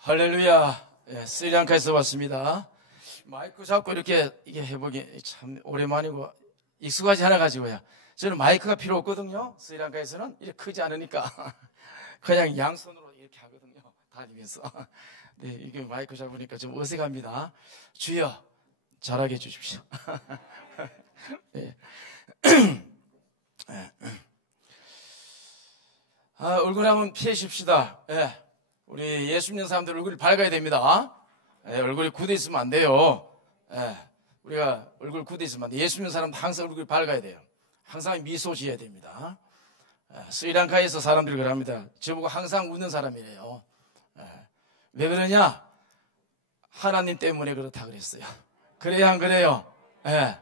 할렐루야. 예, 스리랑카에서 왔습니다. 마이크 잡고 이렇게 이게 해보기 참 오랜만이고 익숙하지 않아가지고요. 저는 마이크가 필요 없거든요. 스리랑카에서는 이렇게 크지 않으니까 그냥 양손으로 이렇게 하거든요. 다니면서. 네, 이게 마이크 잡으니까 좀 어색합니다. 주여 잘하게 해주십시오. 네. 얼굴 한번 피해십시다. 예. 우리 예수 믿는 사람들 얼굴이 밝아야 됩니다. 예, 얼굴이 굳어 있으면 안 돼요. 예, 우리가 얼굴 굳어 있으면 안 돼요. 예수 믿는 사람은 항상 얼굴이 밝아야 돼요. 항상 미소 지어야 됩니다. 예, 스리랑카에서 사람들이 그럽니다. 저보고 항상 웃는 사람이래요. 예, 왜 그러냐? 하나님 때문에 그렇다 그랬어요. 그래야 안 그래요? 예,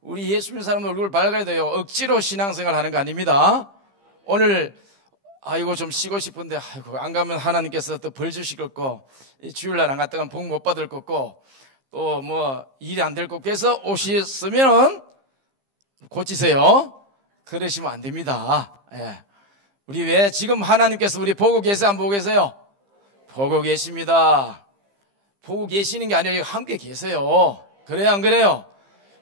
우리 예수 믿는 사람은 얼굴 밝아야 돼요. 억지로 신앙생활 하는 거 아닙니다. 오늘 아이고 좀 쉬고 싶은데 아이고 안 가면 하나님께서 또 벌 주실 거고 주일날 안 갔다가 복 못 받을 거고 또 뭐 일이 안 될 거고 해서 오셨으면 고치세요. 그러시면 안 됩니다. 예. 우리 왜 지금 하나님께서 우리 보고 계세요? 안 보고 계세요? 보고 계십니다. 보고 계시는 게 아니라 함께 계세요. 그래요 안 그래요?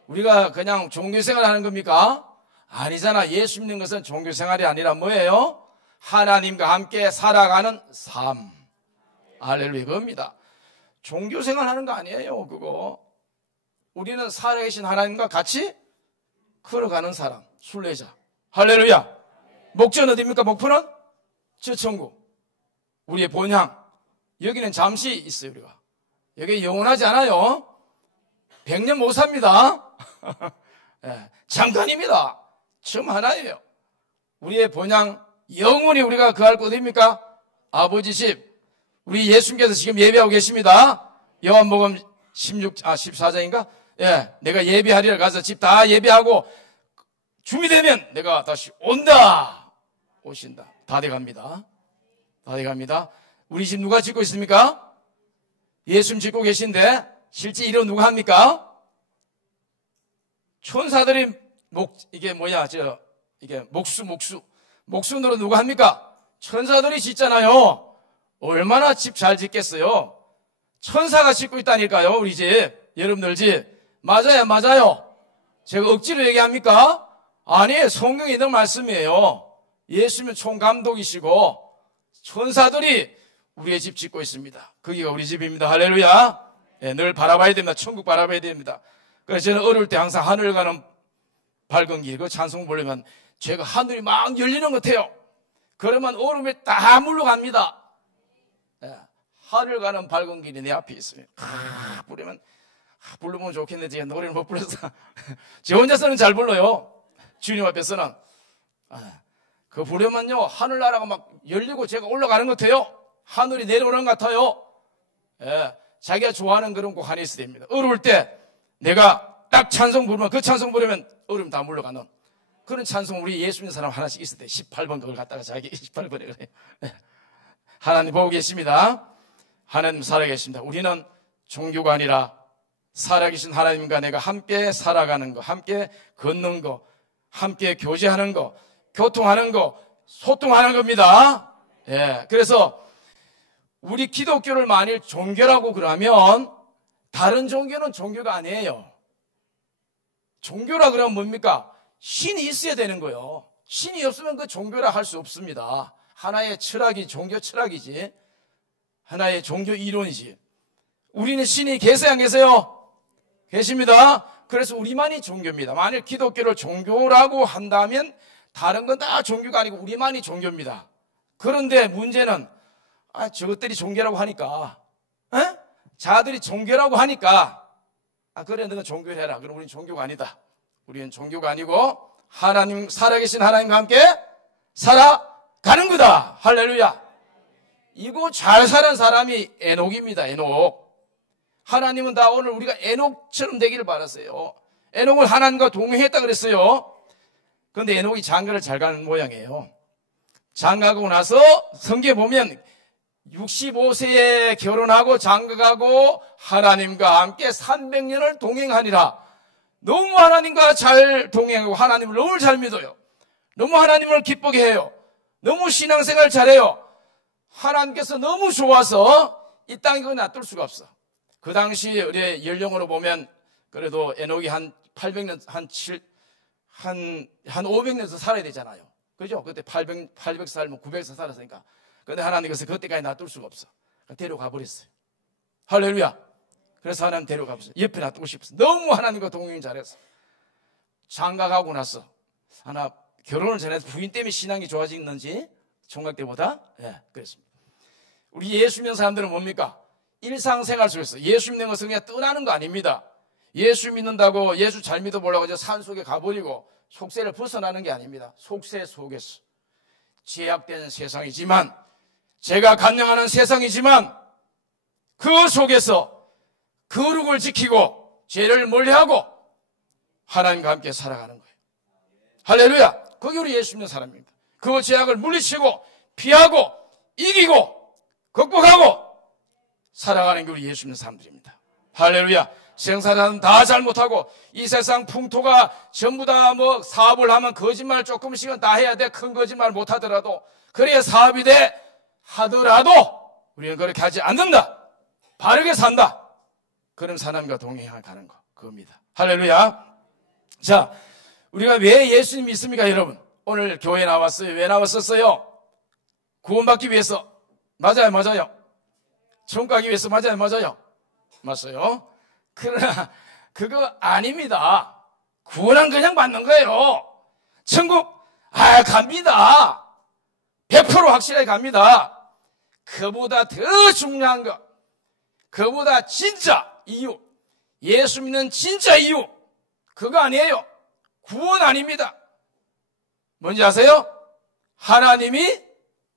우리가 그냥 종교생활 하는 겁니까? 아니잖아. 예수 믿는 것은 종교생활이 아니라 뭐예요? 하나님과 함께 살아가는 삶. 할렐루야, 그겁니다. 종교생활 하는 거 아니에요, 그거. 우리는 살아계신 하나님과 같이 걸어가는 사람, 순례자. 할렐루야. 목적은 어디입니까? 목표는 저 천국. 우리의 본향. 여기는 잠시 있어요, 우리가. 여기 영원하지 않아요. 100년 못 삽니다. 네, 잠깐입니다. 처음 하나예요. 우리의 본향, 영원히 우리가 거할 곳 어디입니까? 아버지 집. 우리 예수님께서 지금 예배하고 계십니다. 요한복음 14장인가? 예, 내가 예배하리라 가서 집 다 예배하고 준비되면 내가 다시 온다. 오신다. 다 돼갑니다. 다 돼갑니다. 우리 집 누가 짓고 있습니까? 예수님 짓고 계신데 실제 일은 누가 합니까? 천사들이 이게 뭐야? 이게 목수노릇 누가 합니까? 천사들이 짓잖아요. 얼마나 집 잘 짓겠어요? 천사가 짓고 있다니까요, 우리 집. 여러분들 집. 맞아요, 맞아요. 제가 억지로 얘기합니까? 아니, 성경에 있는 말씀이에요. 예수님은 총감독이시고 천사들이 우리의 집 짓고 있습니다. 거기가 우리 집입니다. 할렐루야. 네, 늘 바라봐야 됩니다. 천국 바라봐야 됩니다. 그래서 저는 어릴 때 항상 하늘 가는 밝은 길, 그 찬송 보려면 제가 하늘이 막 열리는 것 같아요. 그러면 얼음에 다 물러갑니다. 네, 하늘 가는 밝은 길이 내 앞에 있어요. 부르면 좋겠는데 제가 노래를 못 불러서 제 혼자서는 잘 불러요. 주님 앞에서는. 그 부르면요 하늘나라가 막 열리고 제가 올라가는 것 같아요. 하늘이 내려오는 것 같아요. 네, 자기가 좋아하는 그런 곡 하나 있어야 됩니다. 어려울 때 내가 딱 찬송 부르면 그 찬송 부르면 얼음 다 물러가는 그런 찬송 우리 예수 믿는 사람 하나씩 있을 때 18번 그걸 갖다가 자기 18번에 그래요. 네. 하나님 보고 계십니다. 하나님 살아계십니다. 우리는 종교가 아니라 살아계신 하나님과 내가 함께 살아가는 거, 함께 걷는 거, 함께 교제하는 거, 교통하는 거, 소통하는 겁니다. 예. 그래서 우리 기독교를 만일 종교라고 그러면 다른 종교는 종교가 아니에요. 종교라 그러면 뭡니까? 신이 있어야 되는 거예요. 신이 없으면 그 종교라 할 수 없습니다. 하나의 철학이 종교 철학이지. 하나의 종교 이론이지. 우리는 신이 계세요 안 계세요? 계십니다. 그래서 우리만이 종교입니다. 만일 기독교를 종교라고 한다면 다른 건 다 종교가 아니고 우리만이 종교입니다. 그런데 문제는 저것들이 종교라고 하니까 자들이 종교라고 하니까 그래 너는 종교를 해라. 그럼 우리는 종교가 아니다. 우리는 종교가 아니고 하나님 살아계신 하나님과 함께 살아가는 거다. 할렐루야. 이거 잘 사는 사람이 에녹입니다. 에녹. 하나님은 다 오늘 우리가 에녹처럼 되기를 바랐어요. 에녹을 하나님과 동행했다 그랬어요. 그런데 에녹이 장가를 잘 가는 모양이에요. 장가가고 나서 성경에 보면 65세에 결혼하고 장가가고 하나님과 함께 300년을 동행하니라. 너무 하나님과 잘 동행하고 하나님을 너무 잘 믿어요. 너무 하나님을 기쁘게 해요. 너무 신앙생활 잘해요. 하나님께서 너무 좋아서 이 땅에 그거 놔둘 수가 없어. 그 당시 우리 연령으로 보면 그래도 에녹이 한 800년, 한 500년 더 살아야 되잖아요. 그죠? 그때 800살, 900살 살았으니까. 근데 하나님께서 그때까지 놔둘 수가 없어. 데려가 버렸어요. 할렐루야. 그래서 하나님 데려가 버렸어요. 옆에 놔두고 싶었어. 너무 하나님과 동행 잘했어. 장가가고 나서 하나 결혼을 잘해서 부인 때문에 신앙이 좋아졌는지 총각 때보다 그랬습니다. 우리 예수 믿는 사람들은 뭡니까? 일상생활 속에서 예수 믿는 것은 그냥 떠나는 거 아닙니다. 예수 믿는다고 예수 잘 믿어보려고 산속에 가버리고 속세를 벗어나는 게 아닙니다. 속세 속에서 제약된 세상이지만, 제가 간영하는 세상이지만 그 속에서 거룩을 지키고 죄를 멀리하고 하나님과 함께 살아가는 거예요. 할렐루야. 그게 우리 예수 믿는 사람입니다. 그 제약을 물리치고 피하고 이기고 극복하고 살아가는 게 우리 예수 믿는 사람들입니다. 할렐루야. 생사는 다 잘못하고 이 세상 풍토가 전부 다 뭐 사업을 하면 거짓말 조금씩은 다 해야 돼. 큰 거짓말 못하더라도, 그래야 사업이 돼 하더라도 우리는 그렇게 하지 않는다. 바르게 산다. 그런 사람과 동행하는 거, 그겁니다. 할렐루야. 자, 우리가 왜 예수님 믿습니까, 여러분? 오늘 교회에 나왔어요. 왜 나왔었어요? 구원받기 위해서. 맞아요. 천국 가기 위해서. 맞아요. 그러나 그거 아닙니다. 구원은 그냥 받는 거예요. 천국 갑니다. 100% 확실하게 갑니다. 그보다 더 중요한 거, 그보다 진짜 이유, 예수 믿는 진짜 이유, 그거 아니에요. 구원 아닙니다. 뭔지 아세요? 하나님이,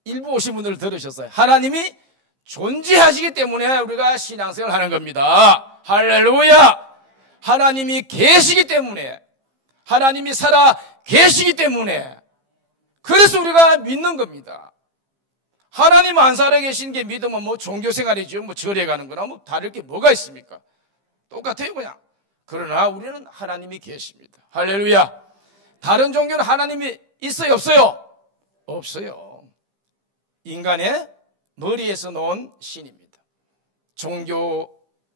일부 오신 분들 들으셨어요. 하나님이 존재하시기 때문에 우리가 신앙생활을 하는 겁니다. 할렐루야. 하나님이 계시기 때문에, 하나님이 살아 계시기 때문에, 그래서 우리가 믿는 겁니다. 하나님 안 살아 계신 게 믿으면 뭐 종교생활이죠. 뭐 절에 가는 거나 뭐 다를 게 뭐가 있습니까? 똑같아요 그냥. 그러나 우리는 하나님이 계십니다. 할렐루야. 다른 종교는 하나님이 있어요 없어요? 없어요. 인간의 머리에서 놓은 신입니다.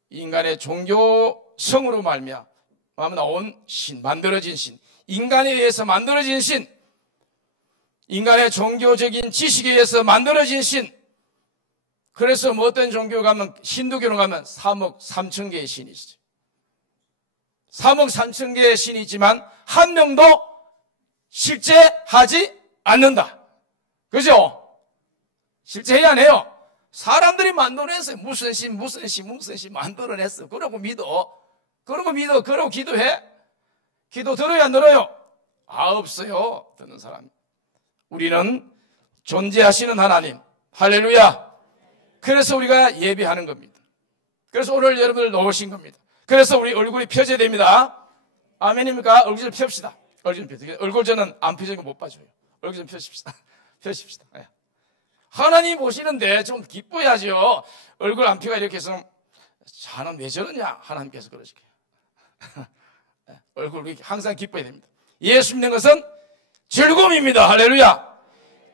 인간의 종교성으로 말미암아 나온 신, 만들어진 신, 인간에 의해서 만들어진 신, 인간의 종교적인 지식에 의해서 만들어진 신. 그래서 뭐 어떤 종교 가면, 힌두교로 가면 3억 3천 개의 신이 있어요. 3억 3천 개의 신이 있지만 한 명도 실제 하지 않는다. 그죠? 실제 해야 안 해요. 사람들이 만들어냈어요. 무슨 신 만들어냈어. 그러고 믿어. 그러고 기도해. 기도 들어요 안 들어요? 없어요. 듣는 사람. 우리는 존재하시는 하나님. 할렐루야. 그래서 우리가 예배하는 겁니다. 그래서 오늘 여러분들 나오신 겁니다. 그래서 우리 얼굴이 펴져야 됩니다. 아멘입니까? 얼굴 좀 펴읍시다. 얼굴 저는 안 펴지는 거 못 봐줘요. 얼굴 좀 펴십시다. 하나님 보시는데 좀 기뻐야죠. 얼굴 안 펴가 이렇게 해서 자는 왜 저러냐? 하나님께서 그러시게. 얼굴 항상 기뻐야 됩니다. 예수 믿는 것은 즐거움입니다. 할렐루야.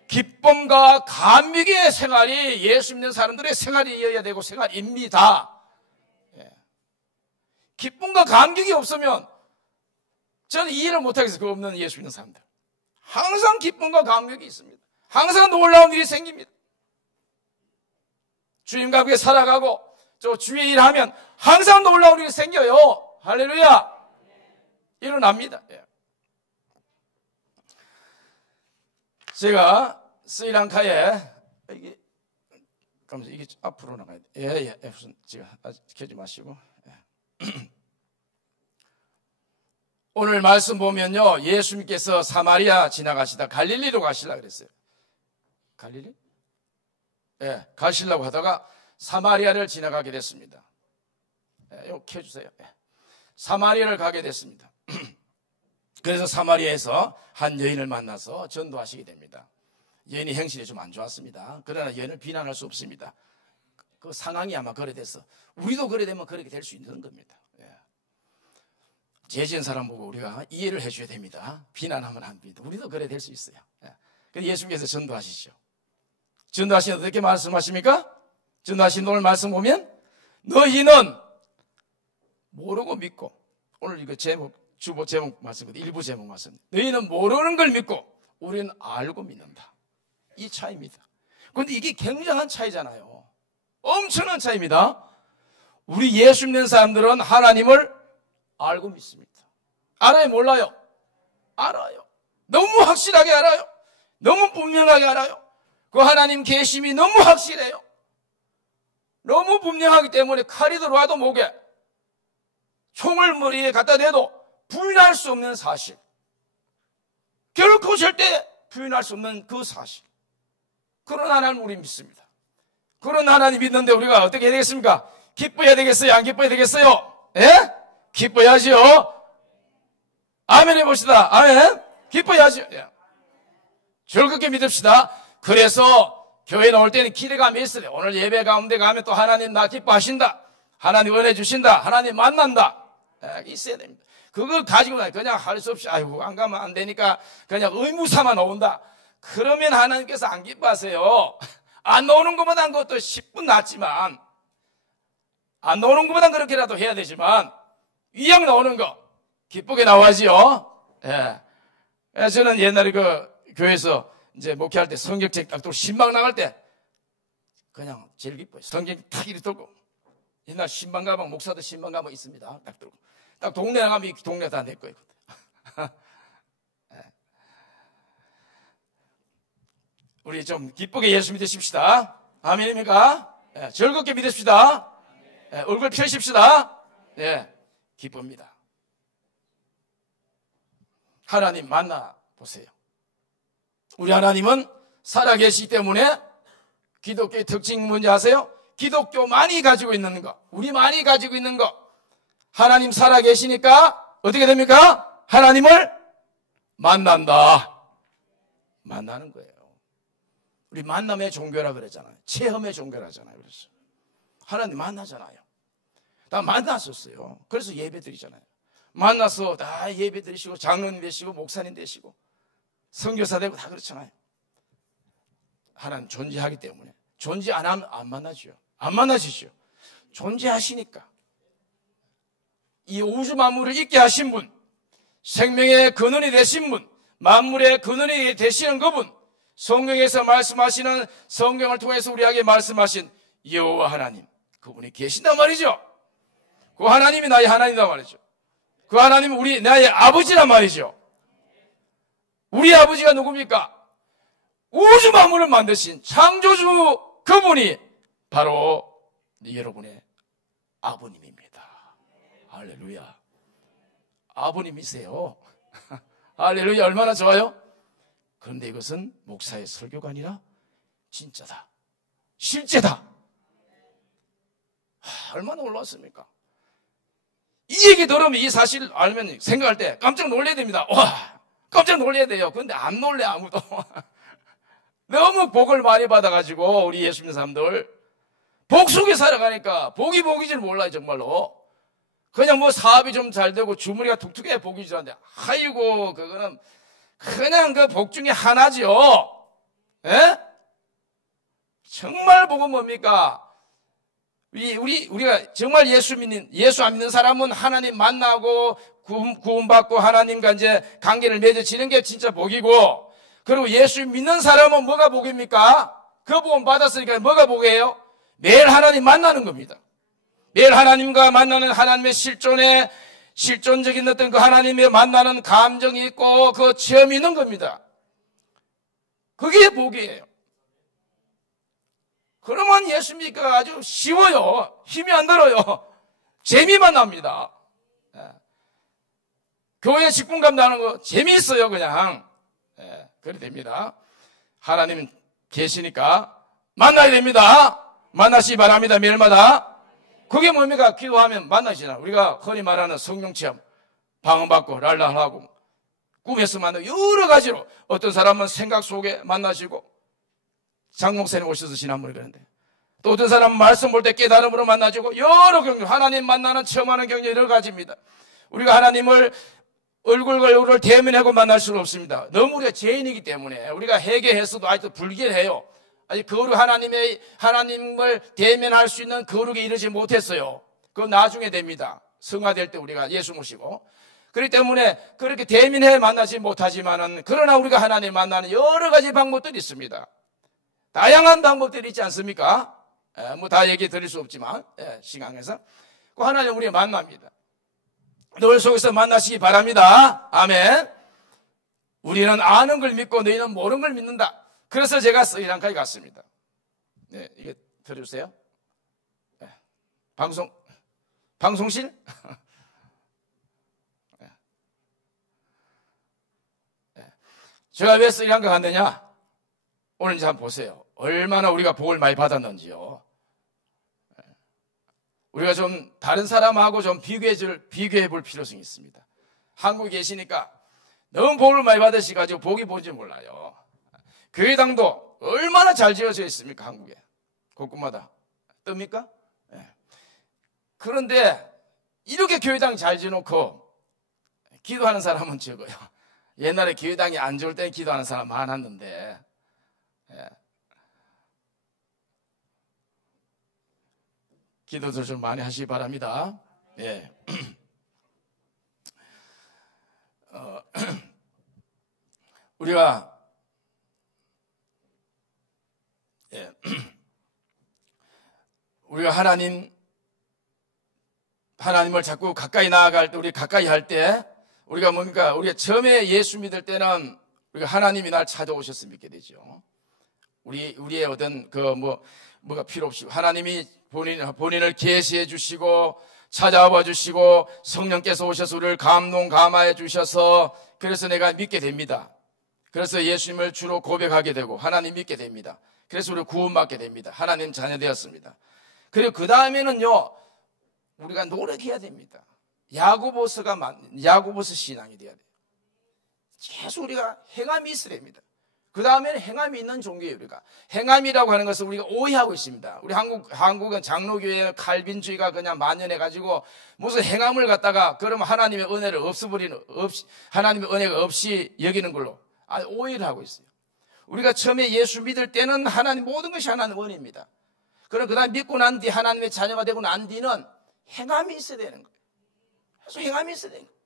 기쁨과 감격의 생활이 예수 믿는 사람들의 생활이어야 되고 생활입니다. 기쁨과 감격이 없으면 저는 이해를 못하겠어요. 그 없는 예수 믿는 사람들. 항상 기쁨과 감격이 있습니다. 항상 놀라운 일이 생깁니다. 주님과 함께 살아가고 저 주의 일하면 항상 놀라운 일이 생겨요. 할렐루야. 일어납니다. 제가 스리랑카에 이게 앞으로 나가야 돼. 무슨 제가 켜지 마시고. 오늘 말씀 보면요, 예수님께서 사마리아 지나가시다 갈릴리로 가시려고 그랬어요. 갈릴리? 가시려고 하다가 사마리아를 지나가게 됐습니다. 이거 켜주세요. 사마리아를 가게 됐습니다. 그래서 사마리아에서 한 여인을 만나서 전도하시게 됩니다. 여인이 행실이 좀 안 좋았습니다. 그러나 여인을 비난할 수 없습니다. 그 상황이 아마 그래 됐어. 우리도 그래 되면 그렇게 될 수 있는 겁니다. 죄 지은 사람 보고 우리가 이해를 해줘야 됩니다. 비난하면 안 됩니다. 우리도 그래 될 수 있어요. 그래서 예수님께서 전도하시죠. 전도하시는데 어떻게 말씀하십니까? 전하신 오늘 말씀 보면 너희는 모르고 믿고, 오늘 이거 주보 제목 말씀입니다. 일부 제목 말씀입니다. 너희는 모르는 걸 믿고 우리는 알고 믿는다. 이 차이입니다. 그런데 이게 굉장한 차이잖아요. 엄청난 차이입니다. 우리 예수 믿는 사람들은 하나님을 알고 믿습니다. 알아요? 몰라요? 알아요. 너무 확실하게 알아요. 너무 분명하게 알아요. 그 하나님 계심이 너무 확실해요. 너무 분명하기 때문에 칼이 들어와도 목에, 총을 머리에 갖다 대도 부인할 수 없는 사실, 결코 절대 부인할 수 없는 그 사실, 그런 하나님 우리 믿습니다. 그런 하나님 믿는데 우리가 어떻게 해야 되겠습니까? 기뻐해야 되겠어요? 안 기뻐해야 되겠어요? 예? 기뻐해야죠. 아멘 해봅시다. 아멘. 기뻐해야죠. 예. 즐겁게 믿읍시다. 그래서 교회 나올 때는 기대감이 있어요. 오늘 예배 가운데 가면 또 하나님 나 기뻐하신다, 하나님 은혜 주신다, 하나님 만난다, 있어야 됩니다. 그걸 가지고 그냥 할 수 없이 아이고 안 가면 안 되니까 그냥 의무 삼아 놓은다, 그러면 하나님께서 안 기뻐하세요. 안 나오는 것보단 그것도 10분 낫지만, 안 나오는 것보단 그렇게라도 해야 되지만 이왕 나오는 거 기쁘게 나와야지요. 예. 저는 옛날에 그 교회에서 이제 목회할 때 성경책 딱 들고 신방 나갈 때 그냥 제일 기뻐요. 성경 탁 이리 들고, 옛날 신방 가방, 목사들 신방 가방 있습니다. 딱 들고 딱 동네 나가면 이 동네 다 내 거예요. 우리 좀 기쁘게 예수 믿으십시다. 아멘입니까? 예, 즐겁게 믿으십시다. 예, 얼굴 펴십시다. 예, 기쁩니다. 하나님 만나 보세요. 우리 하나님은 살아계시기 때문에 기독교의 특징 뭔지 아세요? 기독교만이 가지고 있는 거, 우리만이 가지고 있는 거, 하나님 살아계시니까 어떻게 됩니까? 하나님을 만난다. 만나는 거예요. 우리 만남의 종교라 그러잖아요. 체험의 종교라잖아요. 그래서 하나님 만나잖아요. 다 만났었어요. 그래서 예배 드리잖아요. 만나서 다 예배 드리시고 장로님 되시고 목사님 되시고 선교사 되고 다 그렇잖아요. 하나님 존재하기 때문에. 존재 안 하면 안 만나죠. 안 만나시죠. 존재하시니까. 이 우주 만물을 있게 하신 분, 생명의 근원이 되신 분, 만물의 근원이 되시는 그분, 성경에서 말씀하시는, 성경을 통해서 우리에게 말씀하신 여호와 하나님, 그분이 계신단 말이죠. 그 하나님이 나의 하나님이란 말이죠. 그 하나님은 나의 아버지란 말이죠. 우리 아버지가 누굽니까? 우주 만물을 만드신 창조주, 그분이 바로 여러분의 아버님입니다. 할렐루야. 아버님이세요. 할렐루야. 얼마나 좋아요? 그런데 이것은 목사의 설교가 아니라 진짜다, 실제다. 얼마나 올라왔습니까? 이 얘기 들으면, 이 사실 알면, 생각할 때 깜짝 놀라야 됩니다. 와, 깜짝 놀라야 돼요. 그런데 안 놀래 아무도. 너무 복을 많이 받아가지고 우리 예수 믿는 사람들 복 속에 살아가니까 복이 복이질 몰라요. 정말로 그냥 뭐 사업이 좀 잘 되고 주머니가 툭툭해 복이 줄 알았는데, 아이고 그거는 그냥 그 복 중에 하나죠. 예? 정말 복은 뭡니까? 우리가 정말 예수 안 믿는 사람은 하나님 만나고 구원받고 하나님과 이제 관계를 맺어지는 게 진짜 복이고, 그리고 예수 믿는 사람은 뭐가 복입니까? 그 복음 받았으니까 뭐가 복이에요? 매일 하나님 만나는 겁니다. 매일 하나님과 만나는, 하나님의 실존적인 어떤 그 하나님의 만나는 감정이 있고 그 체험이 있는 겁니다. 그게 복이에요. 그러면 예수 믿기가 아주 쉬워요. 힘이 안 들어요. 재미만 납니다. 교회 직분 감당하는 거 재미있어요. 그냥. 그래 됩니다. 하나님 계시니까 만나야 됩니다. 만나시기 바랍니다. 매일마다. 그게 뭡니까? 기도하면 만나시잖아요. 우리가 흔히 말하는 성령 체험, 방언받고 랄랄하고 꿈에서 만나고 여러 가지로, 어떤 사람은 생각 속에 만나시고, 장목사님 오셔서 지난번에 그랬는데, 또 어떤 사람은 말씀 볼 때 깨달음으로 만나지고, 여러 경우 하나님 만나는 체험하는 경우 여러 가지입니다. 우리가 하나님을 얼굴과 얼굴을 대면하고 만날 수는 없습니다. 너무 우리가 죄인이기 때문에 우리가 회개했어도 아직도 불길해요. 아직 하나님을 대면할 수 있는 거룩에 이르지 못했어요. 그건 나중에 됩니다. 성화될 때 우리가 예수 모시고. 그렇기 때문에 그렇게 대면해 만나지 못하지만은, 그러나 우리가 하나님 만나는 여러 가지 방법들이 있습니다. 다양한 방법들이 있지 않습니까? 뭐 다 얘기 드릴 수 없지만, 시간에서. 그 하나님 우리가 만납니다. 너희 속에서 만나시기 바랍니다. 아멘. 우리는 아는 걸 믿고 너희는 모르는 걸 믿는다. 그래서 제가 스리랑카에 갔습니다. 네, 이게 들어주세요. 네. 방송실? 네. 제가 왜 스리랑카 갔느냐? 오늘 이제 한번 보세요. 얼마나 우리가 복을 많이 받았는지요. 우리가 좀 다른 사람하고 좀 비교해 볼 필요성이 있습니다. 한국에 계시니까 너무 복을 많이 받으셔가지고 복이 뭔지 몰라요. 교회당도 얼마나 잘 지어져 있습니까? 한국에 곳곳마다 뜹니까? 네. 그런데 이렇게 교회당 잘 지어놓고 기도하는 사람은 적어요. 옛날에 교회당이 안 좋을 때 기도하는 사람 많았는데, 네. 기도들 좀 많이 하시기 바랍니다. 예. 우리가 하나님을 자꾸 가까이 나아갈 때, 우리 가까이 할 때, 우리가 뭡니까? 우리가 처음에 예수 믿을 때는 우리가 하나님이 날 찾아오셨으면 믿게 되죠. 우리의 어떤 뭐가 필요 없이 하나님이 본인을 계시해 주시고 찾아와 주시고 성령께서 오셔서 우리를 감동감화해 주셔서, 그래서 내가 믿게 됩니다. 그래서 예수님을 주로 고백하게 되고 하나님 믿게 됩니다. 그래서 우리가 구원받게 됩니다. 하나님 자녀 되었습니다. 그리고 그 다음에는요, 우리가 노력해야 됩니다. 야고보서 신앙이 돼야 돼요. 계속 우리가 행함이 있어야 됩니다. 그 다음에는 행함이 있는 종교예요. 우리가 행함이라고 하는 것을 우리가 오해하고 있습니다. 우리 한국은 장로교회의 칼빈주의가 그냥 만연해가지고 무슨 행함을 갖다가 그러면 하나님의 은혜를 하나님의 은혜가 없이 여기는 걸로 오해를 하고 있어요. 우리가 처음에 예수 믿을 때는 하나님 모든 것이 하나님 은혜입니다. 그럼 그 다음 믿고 난 뒤, 하나님의 자녀가 되고 난 뒤는 행함이 있어야 되는 거예요. 그래서 행함이 있어야 되는 거예요.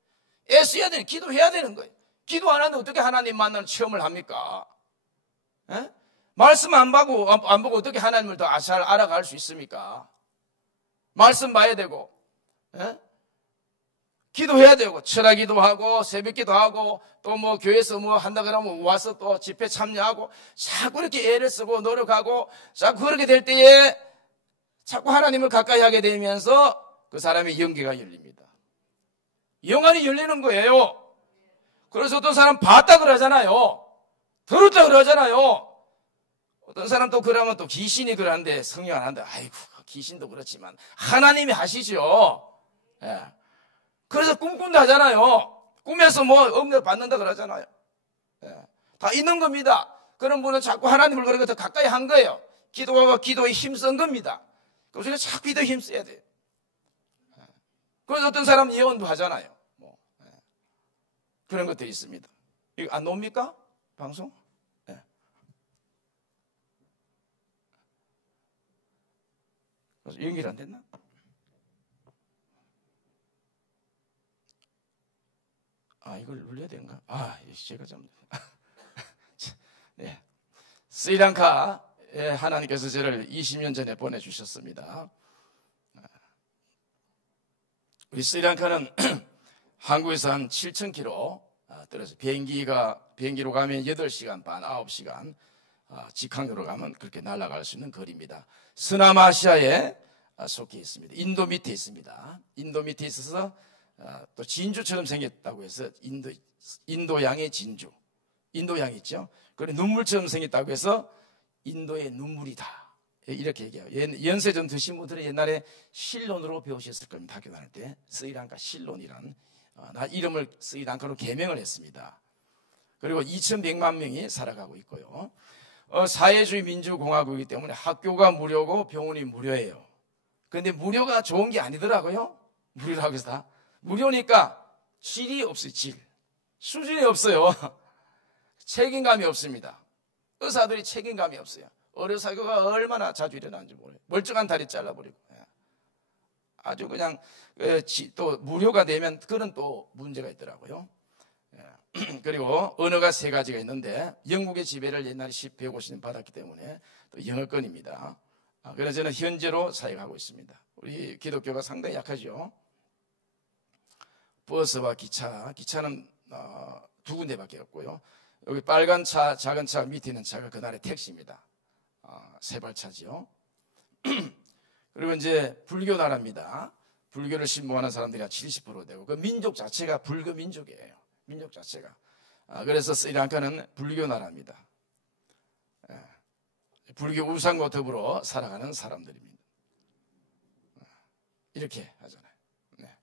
애써야 되는, 기도해야 되는 거예요. 기도 안 하는데 어떻게 하나님 만나는 체험을 합니까? 에? 말씀 안 보고 어떻게 하나님을 더 잘 알아갈 수 있습니까? 말씀 봐야 되고, 에? 기도해야 되고, 철학기도 하고, 새벽기도 하고, 또 뭐 교회에서 뭐 한다 그러면 와서 또 집회 참여하고, 자꾸 이렇게 애를 쓰고 노력하고, 자꾸 그렇게 될 때에 자꾸 하나님을 가까이 하게 되면서 그 사람의 영계가 열립니다. 영안이 열리는 거예요. 그래서 어떤 사람 봤다 그러잖아요. 들었다 그러잖아요. 어떤 사람 또 그러면 또 귀신이 그러는데 성령 안 한다. 아이고, 귀신도 그렇지만 하나님이 하시죠. 예. 그래서 꿈꾼다 하잖아요. 꿈에서 뭐 응답 받는다 그러잖아요. 예. 다 있는 겁니다. 그런 분은 자꾸 하나님을 그렇게 더 가까이 한 거예요. 기도에 힘쓴 겁니다. 그래서 우리가 자꾸 기도에 힘써야 돼요. 예. 그래서 어떤 사람은 예언도 하잖아요. 예. 그런 것들이 있습니다. 이거 안 나옵니까? 방송? 예. 그래서 연결 안 됐나? 이걸 눌러야 되는가? 제가 좀. 네. 스리랑카에 하나님께서 저를 20년 전에 보내주셨습니다. 우리 스리랑카는 한국에서 한 7,000km 떨어져 비행기로 가면 8시간 반, 9시간, 직항으로 가면 그렇게 날아갈 수 있는 거리입니다. 서남아시아에 속해 있습니다. 인도 밑에 있습니다. 인도 밑에 있어서 또 진주처럼 생겼다고 해서 인도양의 진주, 인도양 있죠. 그리고 눈물처럼 생겼다고 해서 인도의 눈물이다, 이렇게 얘기해요. 연세전 드신 분들은 옛날에 실론으로 배우셨을 겁니다. 학교 다닐 때 스리랑카 실론이란 이름을 스리랑카로 개명을 했습니다. 그리고 2,100만 명이 살아가고 있고요. 사회주의 민주공화국이기 때문에 학교가 무료고 병원이 무료예요. 그런데 무료가 좋은 게 아니더라고요. 무료라고 해서 다 무료니까 질이 없어요. 수준이 없어요. 책임감이 없습니다. 의사들이 책임감이 없어요. 어려사고가 얼마나 자주 일어나는지 모르겠어요. 멀쩡한 다리 잘라버리고. 아주 그냥 또 무료가 되면 그런 또 문제가 있더라고요. 그리고 언어가 세 가지가 있는데 영국의 지배를 옛날에 150년 받았기 때문에 또 영어권입니다. 그래서 저는 현재로 사역하고 있습니다. 우리 기독교가 상당히 약하죠. 버스와 기차는 두 군데밖에 없고요. 여기 빨간 차, 작은 차 밑에 있는 차가 그날의 택시입니다. 세발차지요. 그리고 이제 불교 나라입니다. 불교를 신봉하는 사람들이 한 70% 되고 그 민족 자체가 불교 민족이에요. 민족 자체가. 그래서 스리랑카는 불교 나라입니다. 불교 우상과 더불어 살아가는 사람들입니다. 이렇게 하잖아요. 네.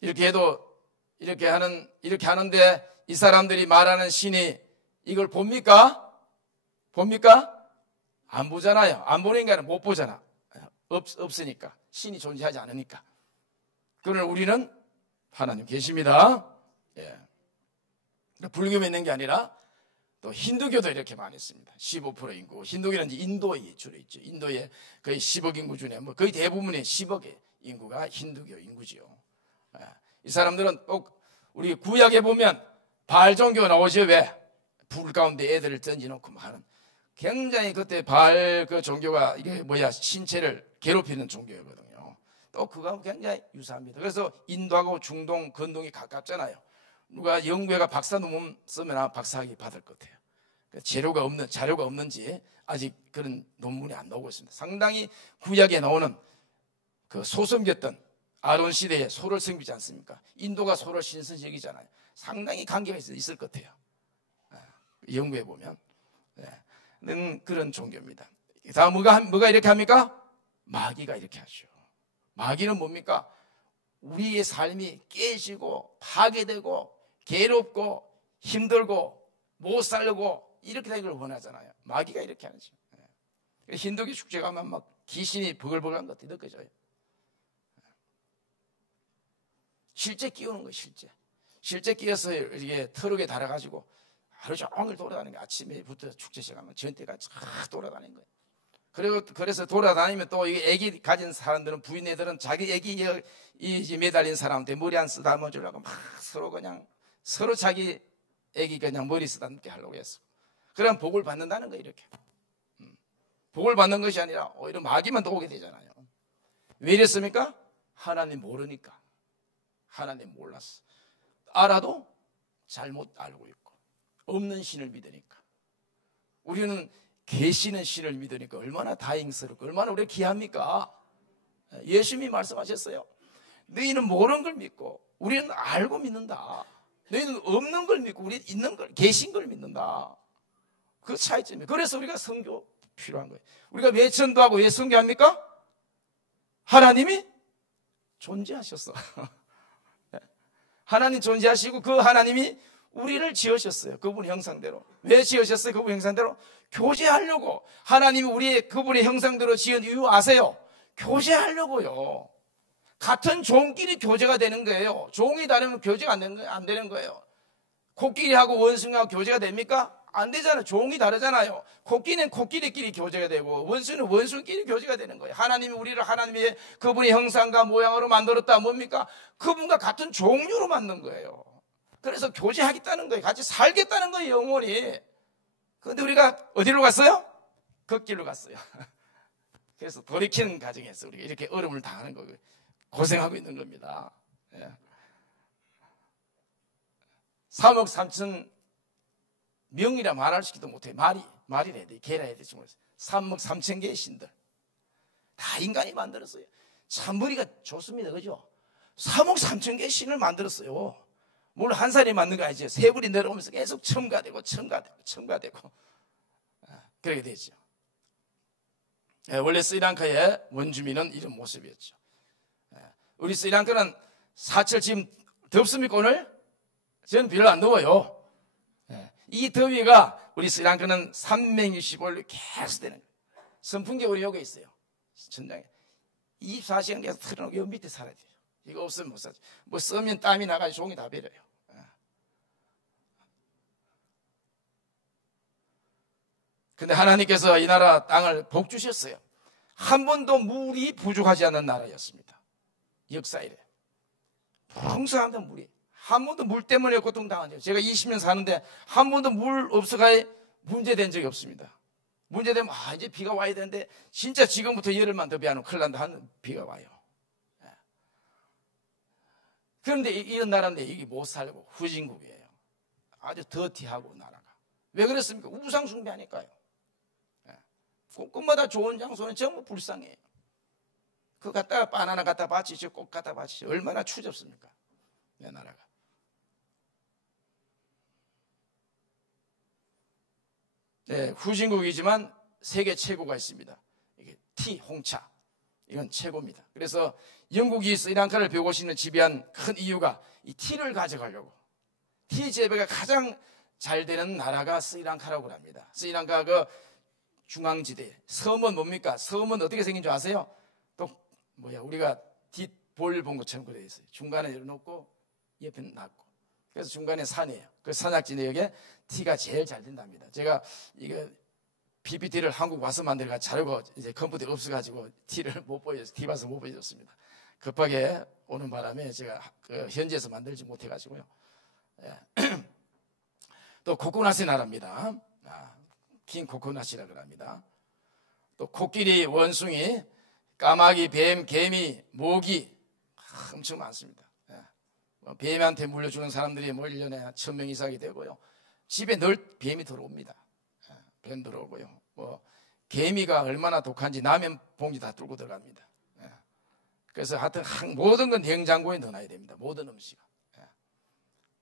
이렇게 해도 이렇게 하는데 이 사람들이 말하는 신이 이걸 봅니까? 봅니까? 안 보잖아요. 안 보는 게 아니라 못 보잖아. 없으니까. 신이 존재하지 않으니까. 그러나 우리는 하나님 계십니다. 예. 불교 믿는 게 아니라 또 힌두교도 이렇게 많이 있습니다. 15% 인구. 힌두교는 이제 인도에 주로 있죠. 인도에 거의 10억 인구 중에 뭐 거의 대부분의 10억의 인구가 힌두교 인구지요. 예. 이 사람들은 꼭 우리 구약에 보면 바알 종교가 나오죠. 왜? 불 가운데 애들을 던져놓고 하는 굉장히 그때 바알 그 종교가 이게 신체를 괴롭히는 종교거든요. 또 그거하고 굉장히 유사합니다. 그래서 인도하고 중동, 건동이 가깝잖아요. 누가 영국에가 박사 논문 쓰면 박사학위 받을 것 같아요. 자료가 없는지 아직 그런 논문이 안 나오고 있습니다. 상당히 구약에 나오는 그 소섬겼던 아론 시대에 소를 섬기지 않습니까? 인도가 소를 신선시 여기잖아요. 상당히 관계가 있을 것 같아요. 영국에 보면. 그런 종교입니다. 다음 뭐가 이렇게 합니까? 마귀가 이렇게 하죠. 마귀는 뭡니까? 우리의 삶이 깨지고 파괴되고 괴롭고 힘들고 못 살고 이렇게 되기를 원하잖아요. 마귀가 이렇게 하죠. 힌두교 축제 가면 막 귀신이 버글버글한 것 같아 느껴져요. 실제 끼우는 거예요. 실제 끼어서 이게 트럭에 달아가지고 하루 종일 돌아다니는 거예요. 아침에부터 축제 시작하면 전때까지 쫙 돌아다니는 거예요. 그래서 돌아다니면 또 애기 가진 사람들은 부인 애들은 자기 애기 매달린 사람한테 머리 안 쓰다듬어 주려고 막 서로 자기 애기 그냥 머리 쓰다듬게 하려고 했어. 그럼 복을 받는다는 거예요. 이렇게 복을 받는 것이 아니라 오히려 마귀만 더 오게 되잖아요. 왜 이랬습니까? 하나님 모르니까. 하나님 몰랐어. 알아도 잘못 알고 있고 없는 신을 믿으니까. 우리는 계시는 신을 믿으니까 얼마나 다행스럽고 얼마나 우리가 귀합니까? 예수님이 말씀하셨어요. 너희는 모르는 걸 믿고 우리는 알고 믿는다. 너희는 없는 걸 믿고 우리는 있는 걸, 계신 걸 믿는다. 그 차이점이에요. 그래서 우리가 선교 필요한 거예요. 우리가 왜 전도하고 왜 선교합니까? 하나님이 존재하셨어. 하나님 존재하시고 그 하나님이 우리를 지으셨어요. 그분 형상대로. 왜 지으셨어요? 그분 형상대로 교제하려고. 하나님이 그분의 형상대로 지은 이유 아세요? 교제하려고요. 같은 종끼리 교제가 되는 거예요. 종이 다르면 교제가 안 되는 거예요. 코끼리하고 원숭이하고 교제가 됩니까? 안 되잖아요. 종이 다르잖아요. 코끼리는 코끼리끼리 교제가 되고 원숭이는 원숭이끼리 교제가 되는 거예요. 하나님이 우리를 하나님의 그분의 형상과 모양으로 만들었다. 뭡니까? 그분과 같은 종류로 만든 거예요. 그래서 교제하겠다는 거예요. 같이 살겠다는 거예요. 영원히. 그런데 우리가 어디로 갔어요? 걷길로 갔어요. 그래서 돌이키는 과정에서 우리가 이렇게 어려움을 당하는 거고요. 고생하고 있는 겁니다. 3억 3천 명이라 말할 수 있기도 못해. 말이라 해야 돼. 개라 해야 될지 모르겠어요. 3억 3천 개의 신들. 다 인간이 만들었어요. 참머리가 좋습니다. 그죠? 3억 3천 개의 신을 만들었어요. 물론 한 사람이 만든 거 아니죠. 세불이 내려오면서 계속 첨가되고 그렇게 되죠. 원래 스리랑카의 원주민은 이런 모습이었죠. 우리 스리랑카는 사철 지금 덥습니까 오늘? 저는 별로 안 더워요. 이 더위가 우리 스리랑카는 365일 계속 되는 거예요. 선풍기 우리 여기 있어요. 천장에 24시간 계속 틀어놓고 여 밑에 살아야 돼요. 이거 없으면 못 살죠. 뭐 쓰면 땀이 나가지고 종이 다 베려요. 근데 하나님께서 이 나라 땅을 복 주셨어요. 한 번도 물이 부족하지 않는 나라였습니다. 역사 이래. 풍성한데 물이. 한 번도 물 때문에 고통당한 적이. 제가 20년 사는데 한 번도 물 없어가 문제된 적이 없습니다. 문제되면 이제 비가 와야 되는데 진짜 지금부터 열흘만 더 비하면 큰일 난다 하는 비가 와요. 그런데 이런 나라인데 이게 못 살고 후진국이에요. 아주 더티하고 나라가. 왜 그렇습니까? 우상 숭배하니까요. 곳곳마다 좋은 장소는 전부 불쌍해요. 그거 갖다가 바나나 갖다 바치죠. 꽃 갖다 바치죠. 얼마나 추접습니까? 내 나라가. 네, 후진국이지만 세계 최고가 있습니다. 이게 티, 홍차. 이건 최고입니다. 그래서 영국이 스리랑카를 150년 지배한 큰 이유가 이 티를 가져가려고. 티 재배가 가장 잘 되는 나라가 스리랑카라고 합니다. 스리랑카 그 중앙지대. 섬은 뭡니까? 섬은 어떻게 생긴 줄 아세요? 또 우리가 뒷볼 본 것처럼 그려 있어요. 중간에 놓고 옆에는 낮고. 그래서 중간에 산이에요. 그 산악지 내역에 티가 제일 잘 된답니다. 제가 이거 PPT를 한국 와서 만들까 자료가 이제 컴퓨터가 없어가지고 티를 못 보여서 티 봐서 못 보여줬습니다. 급하게 오는 바람에 제가 그 현지에서 만들지 못해가지고요. 예. 또 코코넛의 나라입니다. 킹 코코넛이라고 합니다. 또 코끼리, 원숭이, 까마귀, 뱀, 개미, 모기 엄청 많습니다. 예. 뱀한테 물려주는 사람들이 1년에 1000명 이상이 되고요. 집에 늘 뱀이 들어옵니다. 뱀 들어오고요. 개미가 얼마나 독한지 라면 봉지 다 뚫고 들어갑니다. 그래서 하여튼 모든 건 냉장고에 넣어놔야 됩니다. 모든 음식.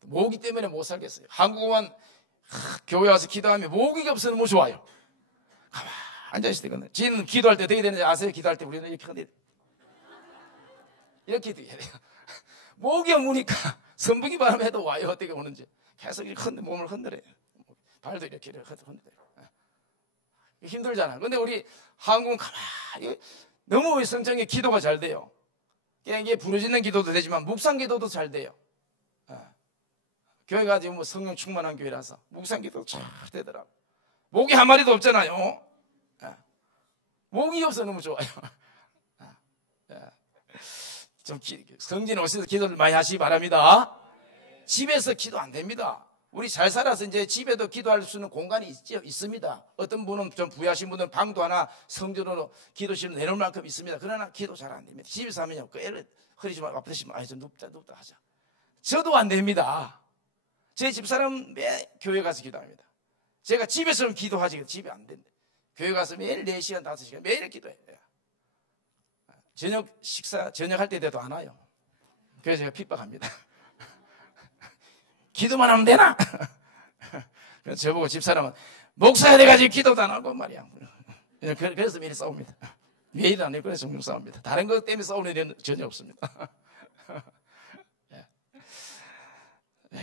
모기 때문에 못 살겠어요. 한국은 교회 와서 기도하면 모기가 없으면 너무 좋아요. 가만 앉아있을 때거든. 지금 기도할 때 어떻게 되는지 아세요? 기도할 때 우리는 이렇게 흔들어야 돼요. 이렇게 해야 돼요. 모기가 무니까 선풍기 바람 해도 와요. 어떻게 오는지. 계속 이렇게 몸을 흔들어요. 발도 이렇게 흔들어요. 힘들잖아요. 근데 우리 한국은 가만히 너무 성경에 기도가 잘 돼요. 이게 부르짖는 기도도 되지만 묵상 기도도 잘 돼요. 교회가 지금 성령 충만한 교회라서 묵상 기도 잘 되더라고요. 모기 한 마리도 없잖아요. 모기 없어 너무 좋아요. 좀 성진 오셔서 기도를 많이 하시기 바랍니다. 집에서 기도 안 됩니다. 우리 잘 살아서 이제 집에도 기도할 수 있는 공간이 있습니다. 어떤 분은 좀 부유하신 분은 방도 하나 성전으로 기도실을 내놓을 만큼 있습니다. 그러나 기도 잘 안 됩니다. 집에서 하면요. 그 애를 허리 좀 아프시면 좀 눕자 하자. 저도 안 됩니다. 제 집사람 매일 교회 가서 기도합니다. 제가 집에서는 기도하지 집에 안 된대. 교회 가서 매일 4시간 5시간 매일 기도해요. 저녁 할 때 돼도 안 와요. 그래서 제가 핍박합니다. 기도만 하면 되나? 그래서 저보고 집사람은 목사야 돼가지고 기도도 안 하고 말이야. 그래서 매일 싸웁니다. 매일 안 해요. 그래서 종종 싸웁니다. 다른 것 때문에 싸우는 일은 전혀 없습니다.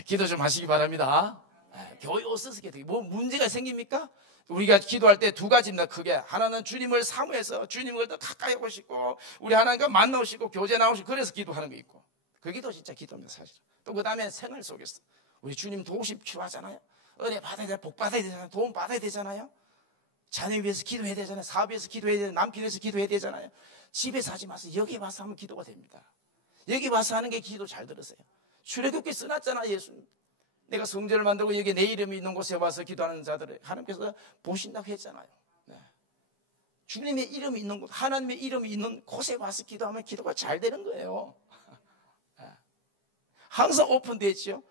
기도 좀 하시기 바랍니다. 교회 없어서 뭐 문제가 생깁니까? 우리가 기도할 때 2가지입니다. 크게 하나는 주님을 사모해서 주님을 더 가까이 하고 싶고 우리 하나님과 만나오시고 교제 나오시고 그래서 기도하는 게 있고 그게 더 진짜 기도입니다. 사실. 또 그 다음에 생활 속에서 우리 주님 도우심 필요하잖아요. 은혜 받아야 되잖아요. 복 받아야 되잖아요. 도움 받아야 되잖아요. 자녀 위해서 기도해야 되잖아요. 사업 위해서 기도해야 되잖아요. 남편 위해서 기도해야 되잖아요. 집에서 하지 마세요. 여기 와서 하면 기도가 됩니다. 여기 와서 하는 게 기도 잘 들으세요. 출애굽기 써놨잖아 예수님. 내가 성전을 만들고 여기 내 이름이 있는 곳에 와서 기도하는 자들을 하나님께서 보신다고 했잖아요. 주님의 이름이 있는 곳, 하나님의 이름이 있는 곳에 와서 기도하면 기도가 잘 되는 거예요. 항상 오픈되어 있죠.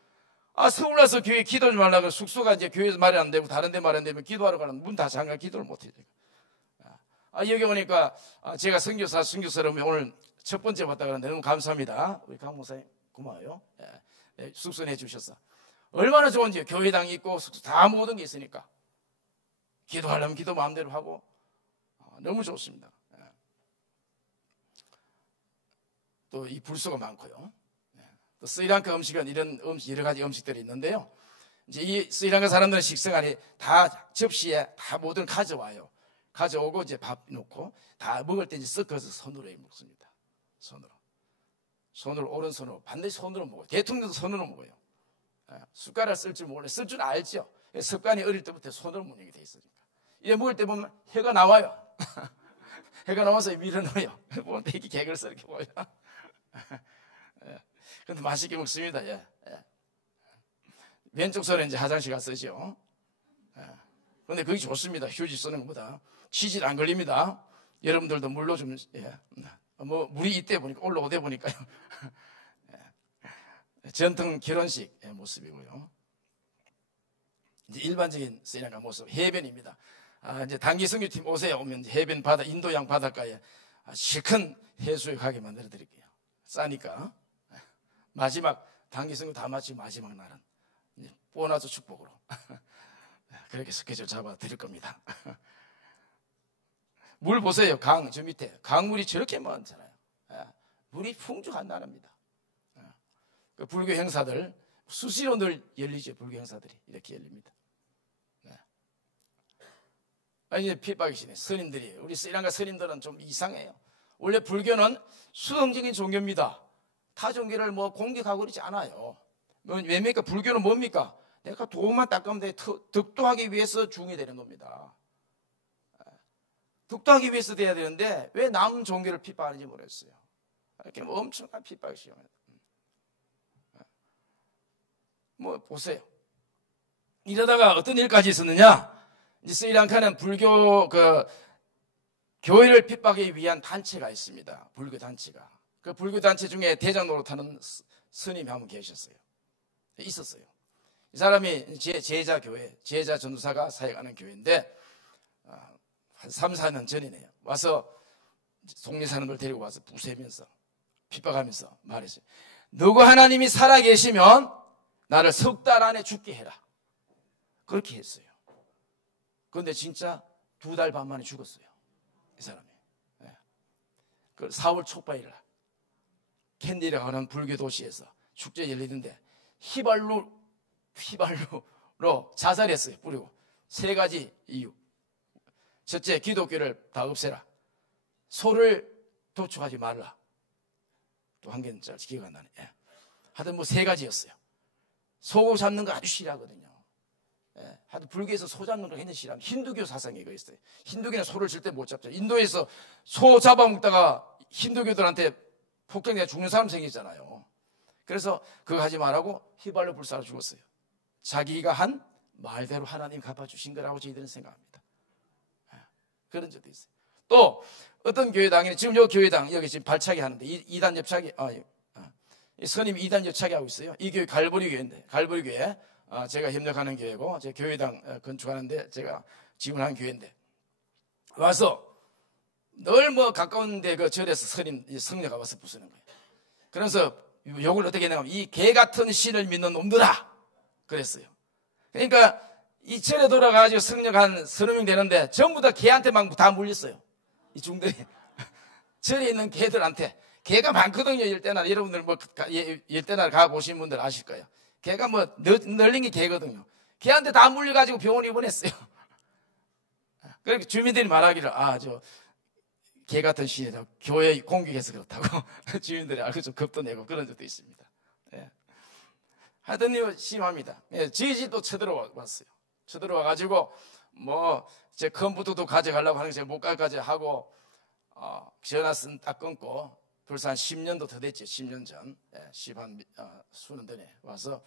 서울 와서 교회 기도 좀 하려고 숙소가 이제 교회에서 말이 안 되고 다른 데 말이 안 되면 기도하러 가는 문 다 잠가 기도를 못 해요. 여기 오니까 제가 선교사로 오늘 첫 번째 왔다 그러는데 너무 감사합니다. 우리 강 목사님 고마워요. 숙소 내주셔서. 얼마나 좋은지요. 교회당이 있고 숙소 다 모든 게 있으니까. 기도하려면 기도 마음대로 하고 너무 좋습니다. 또 이 불소가 많고요. 또 스리랑카 음식은 이런 여러 가지 음식들이 있는데요. 이제 이 스리랑카 사람들은 식생활이 다 접시에 다 모든 가져와요. 가져오고 이제 밥 놓고 다 먹을 때 이제 섞어서 손으로 먹습니다. 손으로 오른손으로 반드시 손으로 먹어요. 대통령도 손으로 먹어요. 숟가락 쓸 줄 몰라요. 쓸 줄 알죠. 습관이 어릴 때부터 손으로 먹는 게 돼 있으니까. 이래 먹을 때 보면 해가 나와요. 해가 나와서 밀어넣어요. 보면 되게 개걸스 이렇게 보여요. 근데 맛있게 먹습니다. 예. 왼쪽 손에 이제 화장실 가서 쓰죠. 근데 그게 좋습니다. 휴지 쓰는 것보다. 치질 안 걸립니다. 여러분들도 물로 좀, 뭐, 물이 이때 보니까, 올라오대 보니까요. 전통 결혼식 모습이고요. 이제 일반적인 스리랑카 모습, 해변입니다. 이제 단기 선교팀 오세요. 오면 해변 바다, 인도양 바닷가에 실컷 해수욕 가게 만들어 드릴게요. 싸니까. 마지막, 단기 선교 다 마치고 마지막 날은 보너스 축복으로. 그렇게 스케줄 잡아 드릴 겁니다. 물 보세요. 강, 저 밑에. 강물이 저렇게 많잖아요. 물이 풍족한 나라입니다. 그 불교 행사들, 수시로 늘 열리죠. 불교 행사들이. 이렇게 열립니다. 이제 핍박이시네. 스님들이. 우리 스리랑카 스님들은 좀 이상해요. 원래 불교는 수동적인 종교입니다. 타 종교를 뭐 공격하고 그러지 않아요. 왜입니까? 불교는 뭡니까? 내가 도만 닦으면 돼. 득도하기 위해서 중이 되는 겁니다. 득도하기 위해서 돼야 되는데 왜 남 종교를 핍박하는지 모르겠어요. 이렇게 엄청난 핍박이 시험해요. 뭐 보세요. 이러다가 어떤 일까지 있었느냐? 이제 스리랑카는 불교 교회를 핍박하기 위한 단체가 있습니다. 불교 단체가. 그 불교 단체 중에 대장 노릇하는 스님이 한 분 계셨어요. 있었어요. 이 사람이 제자 교회, 제자 전도사가 사역하는 교회인데 한 3, 4년 전이네요. 와서 동네 사람들 데리고 와서 부세면서 핍박하면서 말했어요. 너가 하나님이 살아계시면 나를 석 달 안에 죽게 해라. 그렇게 했어요. 그런데 진짜 2달 반 만에 죽었어요. 이 사람이. 그 4월 초파일 날 캔디라고 하는 불교 도시에서 축제 열리는데 휘발유로 자살했어요. 뿌리고 3가지 이유. 첫째, 기독교를 다 없애라. 소를 도축하지 말라. 또 한 개는 잘 기억 안 나네. 하여튼 뭐 3가지였어요. 소 잡는 거 아주 싫어하거든요. 하여튼 불교에서 소 잡는 걸 굉장히 싫어합니다. 힌두교 사상이 그거 있어요. 힌두교는 소를 절대 못 잡죠. 인도에서 소 잡아먹다가 힌두교들한테 폭행돼 죽는 사람 생기잖아요. 그래서 그거 하지 말라고 휘발유 불사로 죽었어요. 자기가 한 말대로 하나님 갚아주신 거라고 저희들은 생각합니다. 그런 적도 있어요. 또 어떤 교회당이 지금 요 교회당 여기 지금 발차기 하는데 2단 옆차기 이 스님이 2단 옆차기 하고 있어요. 이 교회 갈보리 교회인데 갈보리 교회 제가 협력하는 교회고 제 교회당 건축하는데 제가 지원한 교회인데 와서 늘 뭐 가까운데 그 절에서 스님 성녀가 와서 부수는 거예요. 그래서 욕을 어떻게 했냐면 이 개 같은 신을 믿는 놈들아 그랬어요. 그러니까 이 절에 돌아가가지고 성녀가 한 30명 되는데 전부 다 개한테 막 다 물렸어요. 이 중들이 절에 있는 개들한테 개가 많거든요. 일대나 여러분들 뭐 일대나 가보신 분들 아실 거예요. 개가 뭐 널린 게 개거든요. 개한테 다 물려가지고 병원 입원했어요. 그렇게 주민들이 말하기를 저 개 같은 신이라고 교회 공격해서 그렇다고 주민들이 알고 좀 겁도 내고 그런 적도 있습니다. 하여튼 심합니다. 저희 집도 쳐들어왔어요. 쳐들어와가지고 뭐 제 컴퓨터도 가져가려고 하는 게 제가 못 가까지 하고 전화 딱 끊고 벌써 한 10년도 더 됐죠. 10년 전. 10한 수년 전에 와서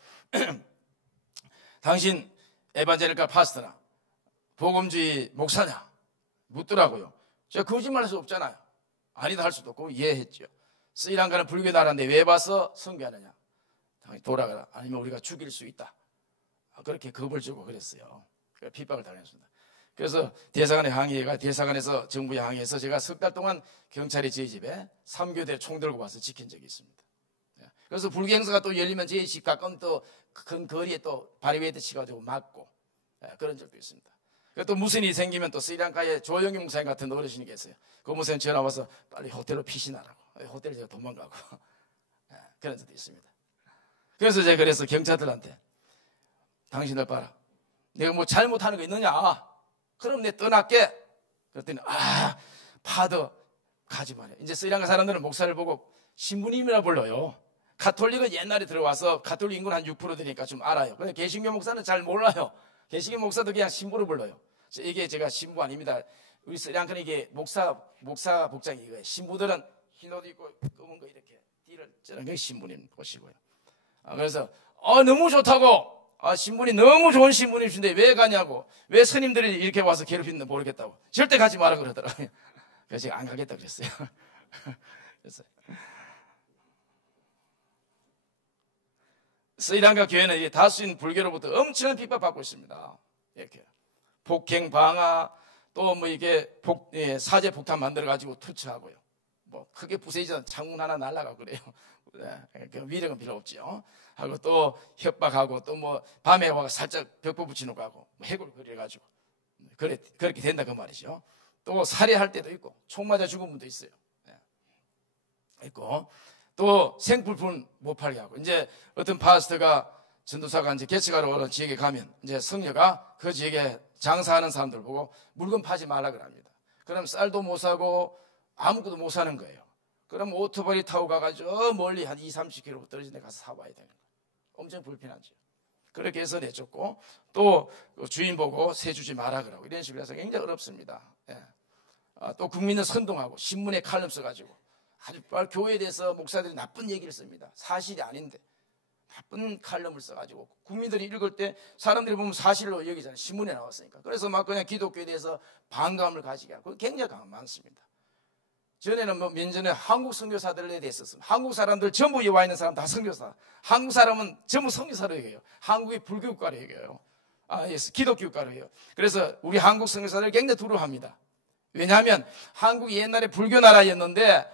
당신 에반젤리칼 파스터나 복음주의 목사냐 묻더라고요. 제가 거짓말할 수 없잖아요. 아니다 할 수도 없고 이해했죠. 스리랑카는 불교 나라인데 왜 와서 선교하느냐. 당연히 돌아가라. 아니면 우리가 죽일 수 있다. 그렇게 겁을 주고 그랬어요. 핍박을 당했습니다. 그래서 대사관에 항의가 대사관에서 정부에 항의해서 제가 석 달 동안 경찰이 저희 집에 3교대 총 들고 와서 지킨 적이 있습니다. 그래서 불교 행사가 또 열리면 저희 집 가까운 또 큰 거리에 또 바리웨이트 치가지고 막고 그런 적도 있습니다. 또 무슨 일이 생기면 또 스리랑카에 조영기 목사님 같은 어르신이 계세요. 그 목사님 전화 와서 빨리 호텔로 피신하라고. 호텔에 제가 도망가고 그런 적도 있습니다. 그래서 제가 그래서 경찰들한테 당신들 봐라. 내가 뭐 잘못하는 거 있느냐? 그럼 내 떠날게. 그랬더니 파더 가지 말아요. 이제 스리랑카 사람들은 목사를 보고 신부님이라 불러요. 가톨릭은 옛날에 들어와서 가톨릭 인구는 한 6% 되니까 좀 알아요. 근데 개신교 목사는 잘 몰라요. 개신교 목사도 그냥 신부로 불러요. 이게 제가 신부 아닙니다. 우리 스리랑카는 이게 목사 복장이 이거예요. 신부들은 흰 옷 입고 검은 거 이렇게 띠를 찌는 게 신부님 보시고요. 그래서 너무 좋다고. 신분이 너무 좋은 신분이신데 왜 가냐고. 왜 스님들이 이렇게 와서 괴롭히는지 모르겠다고. 절대 가지 마라 그러더라고요. 그래서 제가 안 가겠다 그랬어요. 그래서 스리랑카 교회는 다수인 불교로부터 엄청난 핍박받고 있습니다. 이렇게 폭행, 방화, 또 뭐 이게 사제 폭탄 만들어가지고 투처하고요. 뭐 크게 부서지던 창문 하나 날라가고 그래요. 그 위력은 필요 없죠. 하고 또 협박하고 또 뭐 밤에 와서 살짝 벽보 붙이는 거 하고 해골 그려가지고 그렇게 된다 그 말이죠. 또 살해할 때도 있고 총 맞아 죽은 분도 있어요. 있고 또 생필품 못 팔게 하고 이제 어떤 파스터가 전도사가 이제 개척하러 오는 지역에 가면 이제 성녀가 그 지역에 장사하는 사람들 보고 물건 파지 말라 그럽니다. 그럼 쌀도 못 사고 아무것도 못 사는 거예요. 그럼 오토바이 타고 가가지고 멀리 한 20-30km 떨어진 데 가서 사와야 되는 거예요. 엄청 불편하죠. 그렇게 해서 내쫓고 또 주인 보고 세 주지 마라 그러고 이런 식으로 해서 굉장히 어렵습니다. 또 국민을 선동하고 신문에 칼럼 써가지고 아주 교회에 대해서 목사들이 나쁜 얘기를 씁니다. 사실이 아닌데 나쁜 칼럼을 써가지고 국민들이 읽을 때 사람들이 보면 사실로 여기잖아요. 신문에 나왔으니까. 그래서 막 그냥 기독교에 대해서 반감을 가지게 하고 굉장히 많습니다. 전에는 몇 년 전에 한국 선교사들에 대해서 한국 사람들 전부 와 있는 사람 다 선교사. 한국 사람은 전부 선교사로 얘기해요. 한국이 불교국가로 얘기해요. 기독교국가로 해요. 그래서 우리 한국 선교사들 굉장히 두려워합니다. 왜냐하면 한국이 옛날에 불교 나라였는데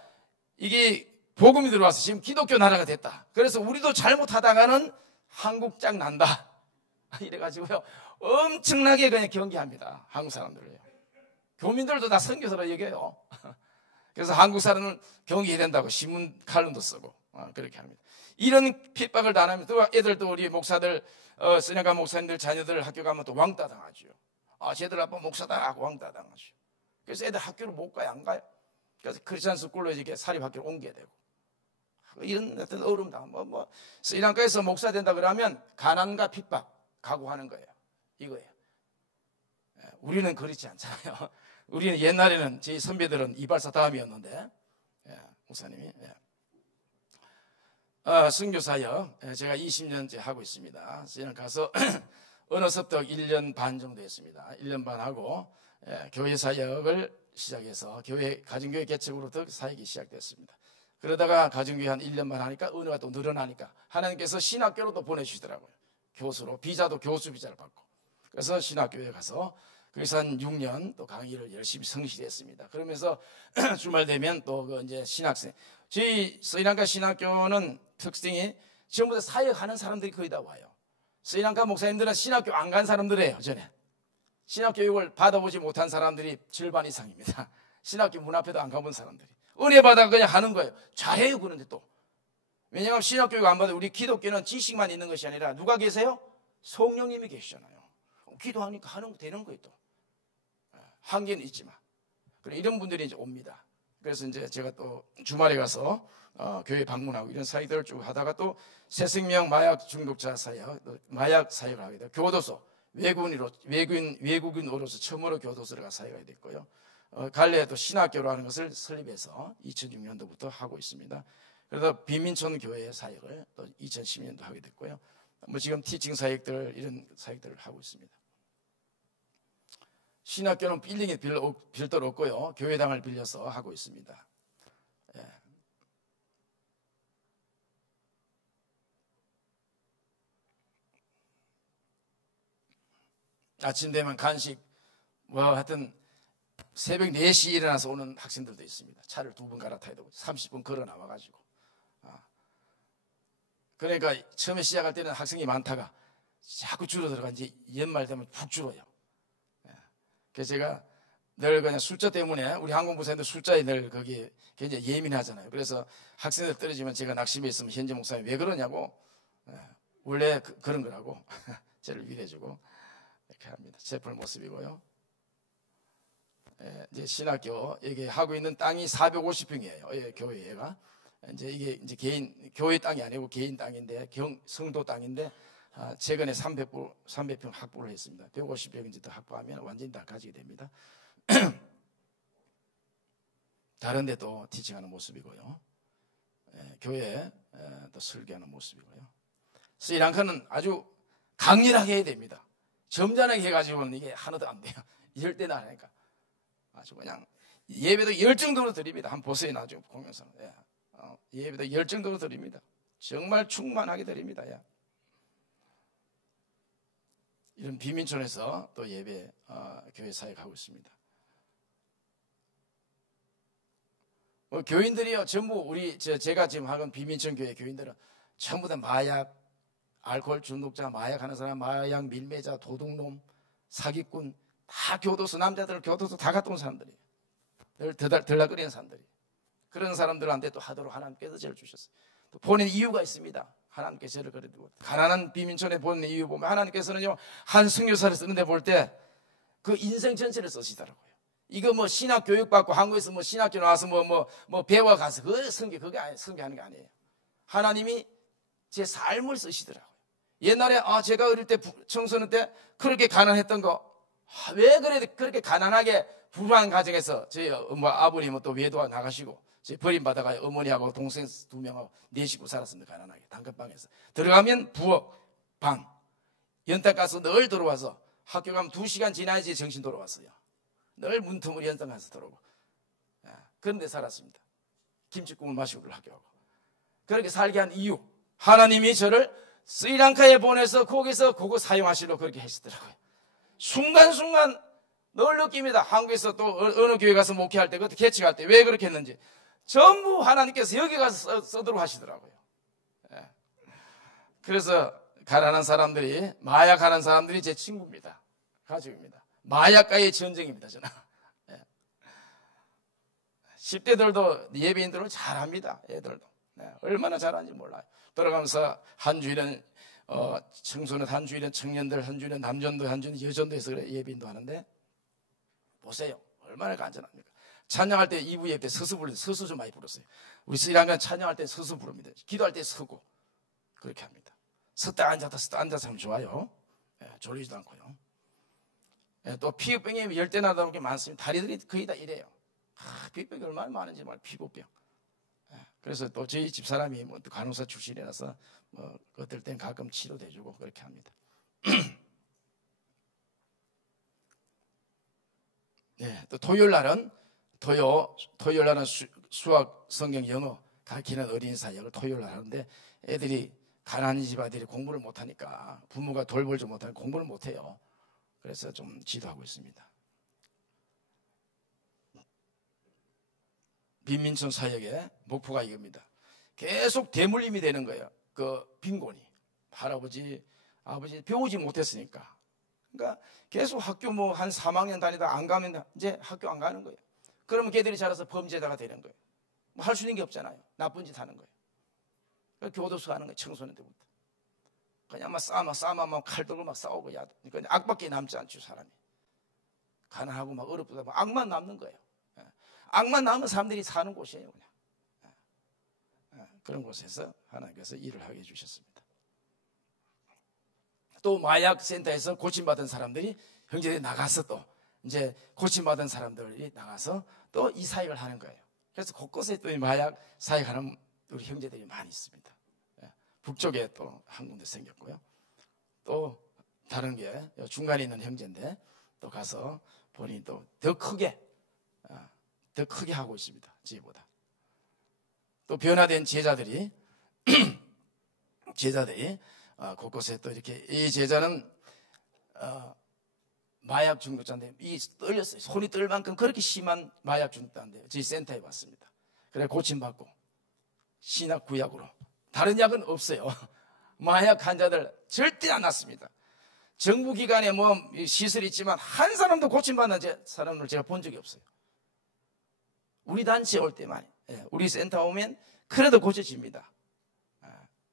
이게 복음이 들어와서 지금 기독교 나라가 됐다. 그래서 우리도 잘못하다가는 한국 짱 난다. 이래가지고요. 엄청나게 그냥 경계합니다. 한국 사람들을요. 교민들도 다 선교사로 얘기해요. 그래서 한국 사람은 경계해야 된다고 신문 칼럼도 쓰고 그렇게 합니다. 이런 핍박을 당하면 또 애들도 우리 목사들 스리랑카 목사님들 자녀들 학교 가면 또 왕따 당하죠. 쟤들 아빠 목사다 하고 왕따 당하죠. 그래서 애들 학교를 못 가요. 안 가요. 그래서 크리스찬 스쿨로 이렇게 사립학교를 옮겨야 되고 이런 어떤 어려움 당하면 스리랑카에서 목사 된다 그러면 가난과 핍박 각오하는 거예요. 이거예요. 우리는 그렇지 않잖아요. 우리는 옛날에는 저희 선배들은 이발사 다음이었는데 목사님이 선교사역 제가 20년째 하고 있습니다. 스리랑카 가서 언어습득 1년 반 정도 했습니다. 1년 반 하고 교회 사역을 시작해서 가정교회 개척으로부터 사역이 시작됐습니다. 그러다가 가정교회 한 1년만 하니까 은혜가 또 늘어나니까 하나님께서 신학교로 또 보내주시더라고요. 교수로 비자도 교수 비자를 받고 그래서 신학교에 가서 거기서 한 6년 또 강의를 열심히 성실했습니다. 그러면서 주말 되면 또 이제 신학생 저희 스리랑카 신학교는 특징이 전부 다 사역하는 사람들이 거의 다 와요. 스리랑카 목사님들은 신학교 안 간 사람들이에요. 전에 신학교육을 받아보지 못한 사람들이 절반 이상입니다. 신학교 문 앞에도 안 가본 사람들이 은혜 받아 그냥 하는 거예요. 잘해요. 그런데 또 왜냐하면 신학교육 안 받아 우리 기독교는 지식만 있는 것이 아니라 누가 계세요? 성령님이 계시잖아요. 기도하니까 하는 거 되는 거예요. 또 한계는 있지만 그래 이런 분들이 이제 옵니다. 그래서 이제 제가 또 주말에 가서 교회 방문하고 이런 사역들을 쭉 하다가 또 새생명 마약 중독자 사역, 또 마약 사역을 하게 돼요. 교도소 외국인으로서 처음으로 교도소를 가 사역하게 됐고요. 갈래에도 신학교로 하는 것을 설립해서 2006년도부터 하고 있습니다. 그래서 비민촌 교회 사역을 또 2010년도 하게 됐고요. 뭐 지금 티칭 사역들 이런 사역들을 하고 있습니다. 신학교는 빌딩이 별도로 없고요. 교회당을 빌려서 하고 있습니다. 아침 되면 간식 하여튼 새벽 4시에 일어나서 오는 학생들도 있습니다. 차를 2번 갈아타야 되고 30분 걸어 나와가지고 그러니까 처음에 시작할 때는 학생이 많다가 자꾸 줄어들어가 이제 연말 되면 푹 줄어요. 그래서 제가 늘 그냥 숫자 때문에 우리 항공부사님들 숫자에 늘 거기에 굉장히 예민하잖아요. 그래서 학생들 떨어지면 제가 낙심해 있으면 현재 목사님 왜 그러냐고 원래 그런 거라고 저를 위로해주고 이렇게 합니다. 제풀 모습이고요. 이제 신학교 여기 하고 있는 땅이 450평이에요. 교회가 이제 이게 이제 개인 교회 땅이 아니고 개인 땅인데 성도 땅인데 최근에 300평 확보를 했습니다. 150평인지 더 확보하면 완전히 다 가지게 됩니다. 다른 데도 티칭하는 모습이고요. 교회에 또 설교하는 모습이고요. 스리랑카는 아주 강렬하게 해야 됩니다. 점잖하게 해가지고는 이게 하나도 안 돼요. 이럴 때는 안 하니까 아주 그냥 예배도 열정적으로 드립니다. 한번 보세요. 나중에 공연상. 예배도 열정적으로 드립니다. 정말 충만하게 드립니다. 이런 비민촌에서 또 예배 교회 사역하고 있습니다. 교인들이요 전부 제가 지금 하는 비민촌 교회 교인들은 전부 다 마약, 알코올 중독자, 마약하는 사람, 마약 밀매자, 도둑놈, 사기꾼, 다 교도소, 남자들 교도소 다 갔다 온 사람들이에요. 늘 들락거리는 사람들이. 그런 사람들한테 또 하도록 하나님께서 죄를 주셨어요. 또 보는 이유가 있습니다. 하나님께 죄를 그래도 가난한 비민촌에 보는 이유 보면 하나님께서는요 한 선교사를 쓰는데 볼 때 그 인생 전체를 쓰시더라고요. 이거 뭐 신학 교육 받고 한국에서 뭐 신학교 나와서 뭐 배워 가서 그게 선교하는 게 아니에요. 하나님이 제 삶을 쓰시더라고요. 옛날에 제가 어릴 때 청소년 때 그렇게 가난했던 거 왜 그렇게 가난하게 불우한 가정에서 저희 아버님은 또 외도가 나가시고 버림받아가 어머니하고 동생 2명하고 4식구 살았습니다. 가난하게 단칸방에서 들어가면 부엌 방 연탄 가서 늘 들어와서 학교 가면 2시간 지나야지 정신 돌아왔어요. 늘 문틈으로 연탄 가서 들어오고 그런 데 살았습니다. 김치국을 마시고 학교하고 그렇게 살게 한 이유 하나님이 저를 스리랑카에 보내서 거기서 그거 사용하시려고 그렇게 하시더라고요. 순간순간 늘 느낍니다. 한국에서 또 어느 교회 가서 목회할 때, 그것도 개척할 때 왜 그렇게 했는지 전부 하나님께서 여기 가서 쓰도록 하시더라고요. 그래서 가난한 사람들이, 마약하는 사람들이 제 친구입니다. 가족입니다. 마약과의 전쟁입니다. 저는 10대들도 예배인들은 잘합니다. 애들도 얼마나 잘하는지 몰라요. 돌아가면서 한 주일은 청소년, 한 주일은 청년들, 한 주일은 남전도, 한 주일은 여전도에서 그래 예배인도 하는데 보세요. 얼마나 간절합니까? 찬양할 때 2부 예배 때 서서 부르는데 서서 좀 많이 불렀어요. 우리 스리랑카는 찬양할 때 서서 부릅니다. 기도할 때 서고 그렇게 합니다. 섰다 앉아서 하면 좋아요. 졸리지도 않고요. 또 피부병이 열대 나다 보니 많습니다. 다리들이 거의 다 이래요. 피부병이 얼마나 많은지 말이에요. 피부병. 그래서 또 저희 집사람이 간호사 출신이라서 어떨 땐 가끔 치료도 해주고 그렇게 합니다. 또 토요일 날은 수학, 성경, 영어 가르치는 어린이 사역을 토요일 날 하는데 애들이 가난한 집 아들이 공부를 못하니까 부모가 돌보지 못하니까 공부를 못해요. 그래서 좀 지도하고 있습니다. 빈민촌 사역의 목표가 이겁니다. 계속 대물림이 되는 거예요. 그 빈곤이. 할아버지, 아버지 배우지 못했으니까. 그러니까 계속 학교 한 3학년 다니다 안 가면 이제 학교 안 가는 거예요. 그러면 걔들이 자라서 범죄자가 되는 거예요. 할 수 있는 게 없잖아요. 나쁜 짓 하는 거예요. 교도소 가는 거예요. 청소년 때부터. 그냥 막 싸우면 칼 들고 막 싸우고 그러니까 악밖에 남지 않죠, 사람이. 가난하고 막 어렵다 막 악만 남는 거예요. 악만 남은 사람들이 사는 곳이에요, 그냥. 그런 곳에서 하나님께서 일을 하게 해주셨습니다. 또 마약 센터에서 고침받은 사람들이 형제들이 나가서 또 이제 고침받은 사람들이 나가서 또 이 사역을 하는 거예요. 그래서 곳곳에 또 이 마약 사역하는 우리 형제들이 많이 있습니다. 북쪽에 또 한 군데 생겼고요. 또 다른 게 중간에 있는 형제인데 또 가서 본인이 또 더 크게 하고 있습니다. 지혜보다. 또 변화된 제자들이 곳곳에 또 이렇게 이 제자는 마약 중독자인데 이 떨렸어요. 손이 떨 만큼 그렇게 심한 마약 중독자인데 저희 센터에 왔습니다. 그래 고침받고 신약 구약으로 다른 약은 없어요. 마약 환자들 절대 안 났습니다. 정부 기관에 시설이 있지만 한 사람도 고침받는 사람을 제가 본 적이 없어요. 우리 단체 올 때만, 우리 센터 오면 그래도 고쳐집니다.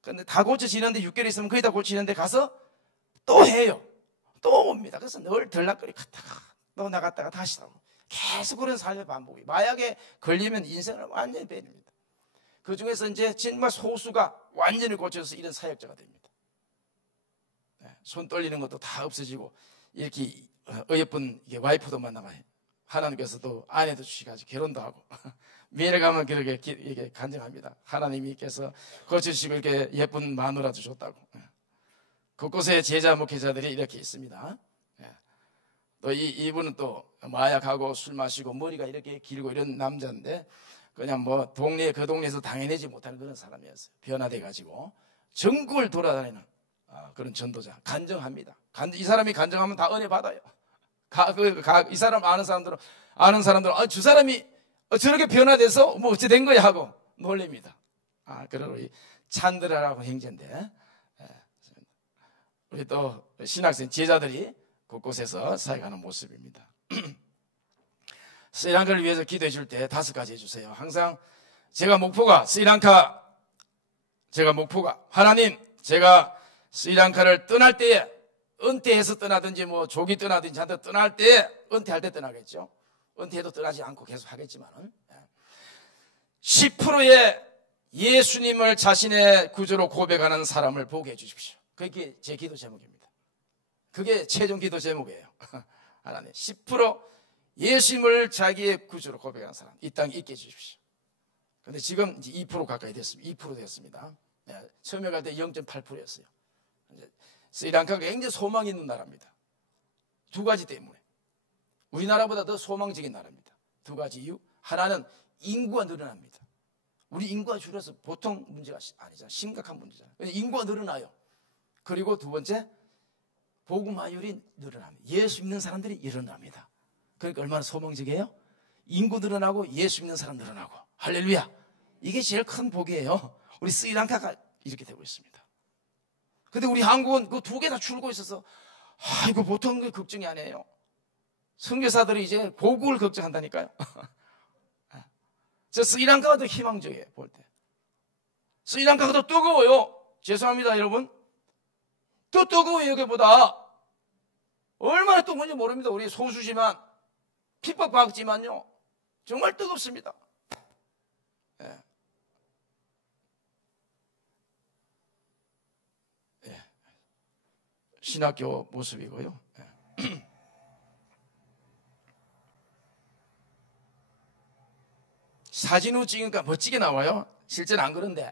그런데 다 고쳐지는데 6개월 있으면 거의 다 고치는데 가서 또 해요. 또 옵니다. 그래서 늘 들락거리 갔다가 또 나갔다가 다시 나오고 계속 그런 삶의 반복이. 마약에 걸리면 인생을 완전히 배립니다. 그 중에서 이제 정말 소수가 완전히 고쳐서 이런 사역자가 됩니다. 손 떨리는 것도 다 없어지고 이렇게 어여쁜 와이프도 만나고 하나님께서도 아내도 주시가지고 결혼도 하고 미래 가면 그렇게 이게 간증합니다. 하나님께서 거쳐주시고 이렇게 예쁜 마누라도 줬다고. 곳곳에 제자 목회자들이 이렇게 있습니다. 또 이분은 또 마약하고 술 마시고 머리가 이렇게 길고 이런 남자인데 그냥 뭐 그 동네에서 당해내지 못하는 그런 사람이었어요. 변화돼 가지고 전국을 돌아다니는 그런 전도자. 간증합니다. 이 사람이 간증하면 다 은혜 받아요. 이 사람 아는 사람들은 저 사람이 저렇게 변화돼서 뭐 어찌 된 거야 하고 놀립니다. 그런 우리 찬드라라고 형제인데 우리 또 신학생 제자들이 곳곳에서 사역하는 모습입니다. 스리랑카를 위해서 기도해 줄 때 5가지 해주세요. 항상 제가 목표가 하나님, 제가 스리랑카를 떠날 때에 은퇴해서 떠나든지 뭐 조기 떠나든지 한테 떠날 때 은퇴할 때 떠나겠죠. 은퇴해도 떠나지 않고 계속 하겠지만은 10%의 예수님을 자신의 구주로 고백하는 사람을 보게 해주십시오. 그게 제 기도 제목입니다. 그게 최종 기도 제목이에요. 하나님 10% 예수님을 자기의 구주로 고백하는 사람 이 땅에 있게 해주십시오. 그런데 지금 이제 2% 가까이 됐습니다. 2% 됐습니다. 처음에 갈 때 0.8%였어요. 스리랑카가 굉장히 소망이 있는 나라입니다. 2가지 때문에 우리나라보다 더 소망적인 나라입니다. 2가지 이유. 하나는 인구가 늘어납니다. 우리 인구가 줄어서 보통 문제가 아니잖아요. 심각한 문제잖아요. 인구가 늘어나요. 그리고 2번째, 복음화율이 늘어납니다. 예수 믿는 사람들이 일어납니다. 그러니까 얼마나 소망적이에요? 인구 늘어나고 예수 믿는 사람 늘어나고 할렐루야. 이게 제일 큰 복이에요. 우리 스리랑카가 이렇게 되고 있습니다. 근데 우리 한국은 그 2개 다 줄고 있어서 이거 보통 그 걱정이 아니에요. 선교사들이 이제 고국을 걱정한다니까요. 저 스리랑카가 더 희망적이에요. 볼 때 스리랑카가 더 뜨거워요. 죄송합니다 여러분. 더 뜨거워요. 여기보다 얼마나 뜨거운지 모릅니다. 우리 소수지만 핍박받지만요 정말 뜨겁습니다. 신학교 모습이고요. 사진으로 찍으니까 멋지게 나와요. 실제는 안 그런데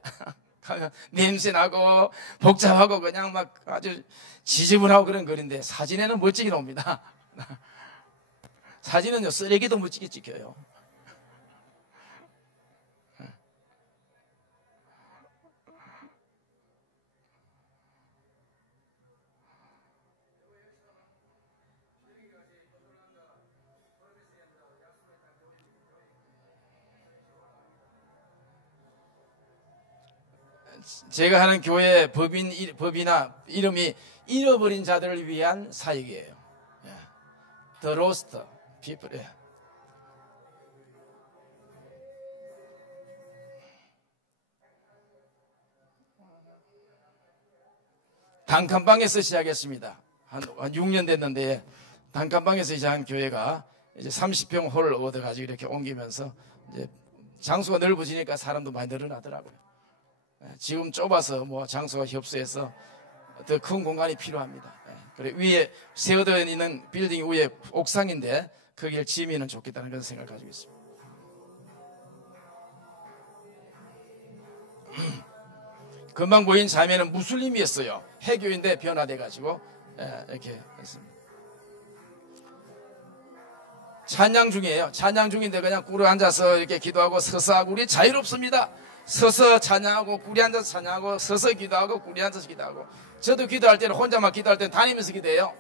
냄새 나고 복잡하고 그냥 막 아주 지저분하고 그런 거리인데 사진에는 멋지게 나옵니다. 사진은요 쓰레기도 멋지게 찍혀요. 제가 하는 교회 법이나 이름이 잃어버린 자들을 위한 사역이에요. The Lost People. 단칸방에서 시작했습니다. 한 6년 됐는데 단칸방에서 시작한 교회가 이제 30평 홀을 얻어가지고 이렇게 옮기면서 이제 장소가 넓어지니까 사람도 많이 늘어나더라고요. 지금 좁아서 뭐 장소가 협소해서 더 큰 공간이 필요합니다. 그래 위에 세워져 있는 빌딩 위에 옥상인데 거기를 지으면 좋겠다는 그런 생각을 가지고 있습니다. 금방 보인 자매는 무슬림이었어요. 해교인데 변화돼가지고 이렇게 했습니다. 찬양 중이에요. 찬양 중인데 그냥 꿇어 앉아서 이렇게 기도하고 서서 하고 우리 자유롭습니다. 서서 찬양하고 꿇이 앉아서 찬양하고 서서 기도하고 꿇이 앉아서 기도하고 저도 기도할 때는 혼자만 기도할 때는 다니면서 기도해요.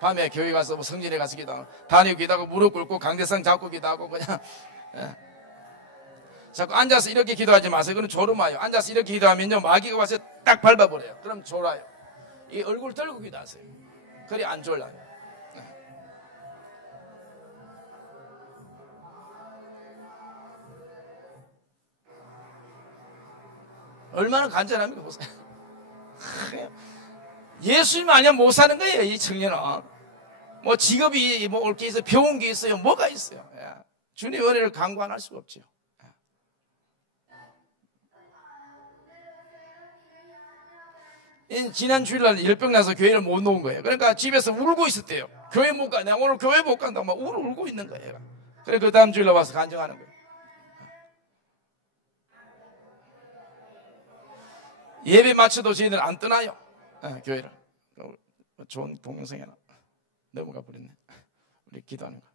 밤에 교회 가서 뭐 성전에 가서 기도하고 다니고 기도하고 무릎 꿇고 강대상 잡고 기도하고 그냥 자꾸 앉아서 이렇게 기도하지 마세요. 그건 졸음 와요. 앉아서 이렇게 기도하면요 마귀가 와서 딱 밟아버려요. 그럼 졸아요. 이 얼굴 들고 기도하세요. 그래 안 졸라요. 얼마나 간절합니까 보세요. 예수님 아니면 못 사는 거예요. 이 청년은 뭐 직업이 뭐 올 게 있어요. 배운 게 있어요. 뭐가 있어요. 주님 은혜를 간구 안 할 수가 없죠. 지난 주일날 열병 나서 교회를 못 놓은 거예요. 그러니까 집에서 울고 있었대요. 교회 못 가. 내가 오늘 교회 못 간다고 막 울고 있는 거예요. 그래 그 다음 주일날 와서 간증하는 거예요. 예배 마쳐도 저희들 안 떠나요. 교회를. 좋은 동영상이 하나 넘어가 버렸네. 우리 기도하는 거.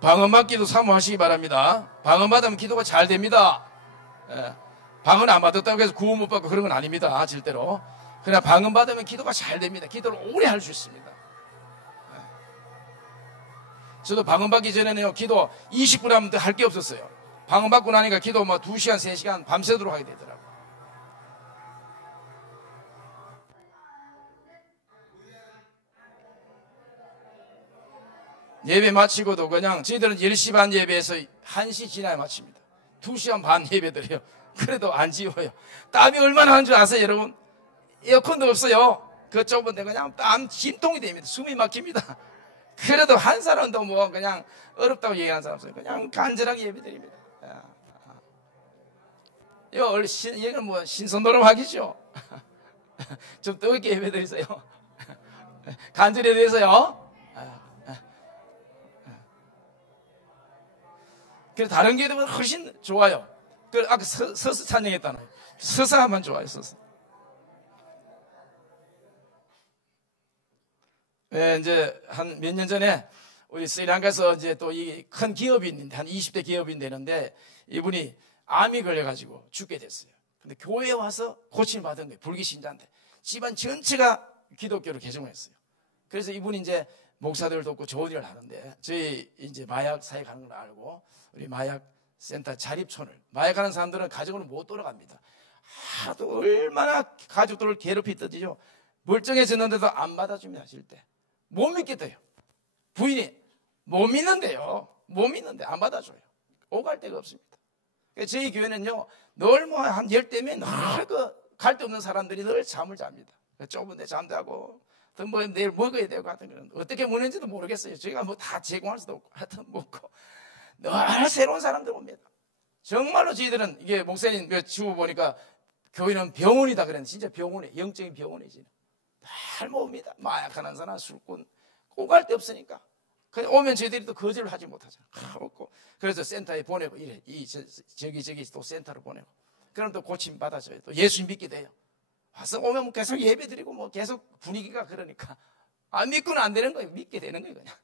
방언받기도 사모하시기 바랍니다. 방언받으면 기도가 잘 됩니다. 방언 안 받았다고 해서 구원 못 받고 그런 건 아닙니다. 절대로. 그러나 방언받으면 기도가 잘 됩니다. 기도를 오래 할 수 있습니다. 저도 방언받기 전에는요, 기도 20분 하면 할 게 없었어요. 방언받고 나니까 기도 막 2시간, 3시간 밤새도록 하게 되더라고요. 예배 마치고도 그냥 저희들은 10시 반 예배에서 1시 지나야 마칩니다. 2시간 반 예배 드려요. 그래도 안 지워요. 땀이 얼마나 하는 줄 아세요, 여러분? 에어컨도 없어요. 그 좁은데 그냥 땀 진통이 됩니다. 숨이 막힙니다. 그래도 한 사람도 뭐 그냥 어렵다고 얘기하는 사람 없어요. 그냥 간절하게 예배 드립니다. 이건 뭐 신선노름 하기죠. 좀 뜨겁게 예배 드리세요. 간절히 드리세요. 그래서 다른 교회들보다 훨씬 좋아요. 그 아까 서서 찬양했잖아요. 서서 하면 좋아요. 서서. 네, 이제 한 몇 년 전에 우리 스리랑카에서 이제 또 이 큰 기업인 한 20대 기업인 되는데 이분이 암이 걸려가지고 죽게 됐어요. 근데 교회에 와서 고침을 받은 거예요. 불기 신자인데 집안 전체가 기독교로 개종했어요. 그래서 이분이 이제 목사들을 돕고 좋은 일을 하는데 저희 이제 마약 사회 가는 걸 알고 우리 마약 센터 자립촌을 마약하는 사람들은 가정으로 못 돌아갑니다. 하도 얼마나 가족들을 괴롭히듯이요. 멀쩡해졌는데도 안 받아줍니다. 절대 못 믿겠대요. 부인이 못 믿는데요. 못 믿는데 안 받아줘요. 오갈 데가 없습니다. 저희 교회는요 늘 뭐 한 10대면 늘 그 갈 데 없는 사람들이 늘 잠을 잡니다. 좁은 데 잠자고 또 뭐 내일 먹어야 되고 하여튼 어떻게 먹는지도 모르겠어요. 저희가 뭐 다 제공할 수도 없고 하여튼 먹고 늘 새로운 사람들 옵니다. 정말로 저희들은 이게 목사님 주고 보니까 교회는 병원이다 그랬는데 진짜 병원이에요. 영적인 병원이지. 잘 모읍니다. 마약하는 사람, 술꾼 오갈 데 없으니까. 그냥 오면 저희들이 또 거절을 하지 못하잖아요. 없고. 그래서 센터에 보내고 이래 저기 또 센터로 보내고. 그럼 또 고침 받아줘요. 또 예수님 믿게 돼요. 와서 오면 뭐 계속 예배 드리고 뭐 계속 분위기가 그러니까 안 믿고는 안 되는 거예요. 믿게 되는 거예요. 그냥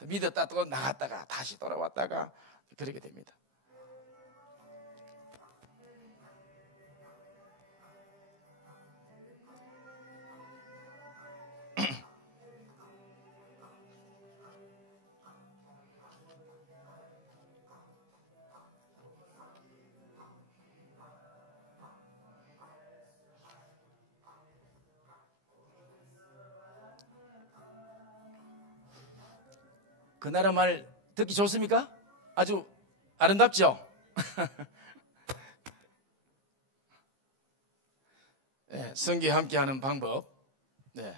믿었다 또 나갔다가 다시 돌아왔다가 그렇게 됩니다. 그 나라 말 듣기 좋습니까? 아주 아름답죠? 네, 성경에 함께하는 방법 네.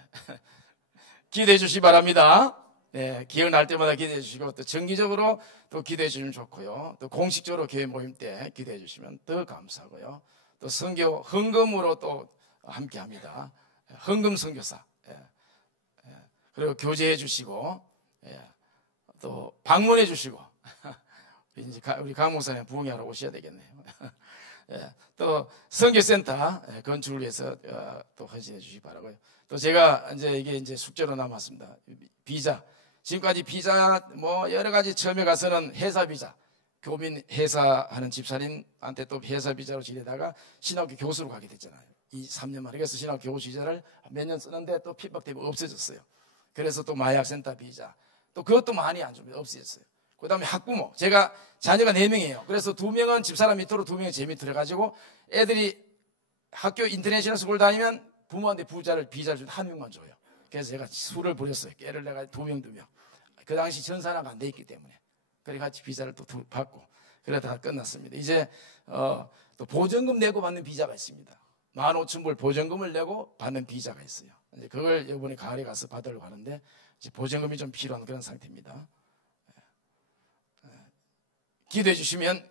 기대해 주시기 바랍니다. 네, 기억날 때마다 기대해 주시고 또 정기적으로 또 기대해 주시면 좋고요. 또 공식적으로 교회 모임 때 기대해 주시면 더 감사하고요. 또 선교 헌금으로 또 함께합니다. 헌금 선교사 그리고 교제해 주시고 또 방문해 주시고 이제 우리 강 목사님 부흥회하러 오셔야 되겠네요. 또 선교센터 건축을 위해서 또 헌신해 주시기 바라고요. 또 제가 이게 이제 숙제로 남았습니다. 비자 지금까지 비자 뭐 여러 가지 처음에 가서는 회사 비자 교민 회사하는 집사님한테 또 회사 비자로 지내다가 신학교 교수로 가게 됐잖아요. 3년 만에. 그래서 신학교 교수 비자를 몇 년 쓰는데 또 핍박 때문에 없어졌어요. 그래서 또 마약센터 비자 또 그것도 많이 안 줍니다. 없어졌어요. 그 다음에 학부모. 제가 자녀가 4명이에요. 그래서 2명은 집사람 밑으로 2명은 제 밑으로 해가지고 애들이 학교 인터내셔널 스쿨 다니면 부모한테 비자를 준 1명만 줘요. 그래서 제가 수를 부렸어요. 깨를 내가 2명. 그 당시 전산화가 안 돼 있기 때문에. 그래 같이 비자를 또 받고 그러다가 끝났습니다. 이제 또 보전금 내고 받는 비자가 있습니다. 15,000불 보전금을 내고 받는 비자가 있어요. 이제 그걸 이번에 가을에 가서 받으려고 하는데 보증금이 좀 필요한 그런 상태입니다. 기도해 주시면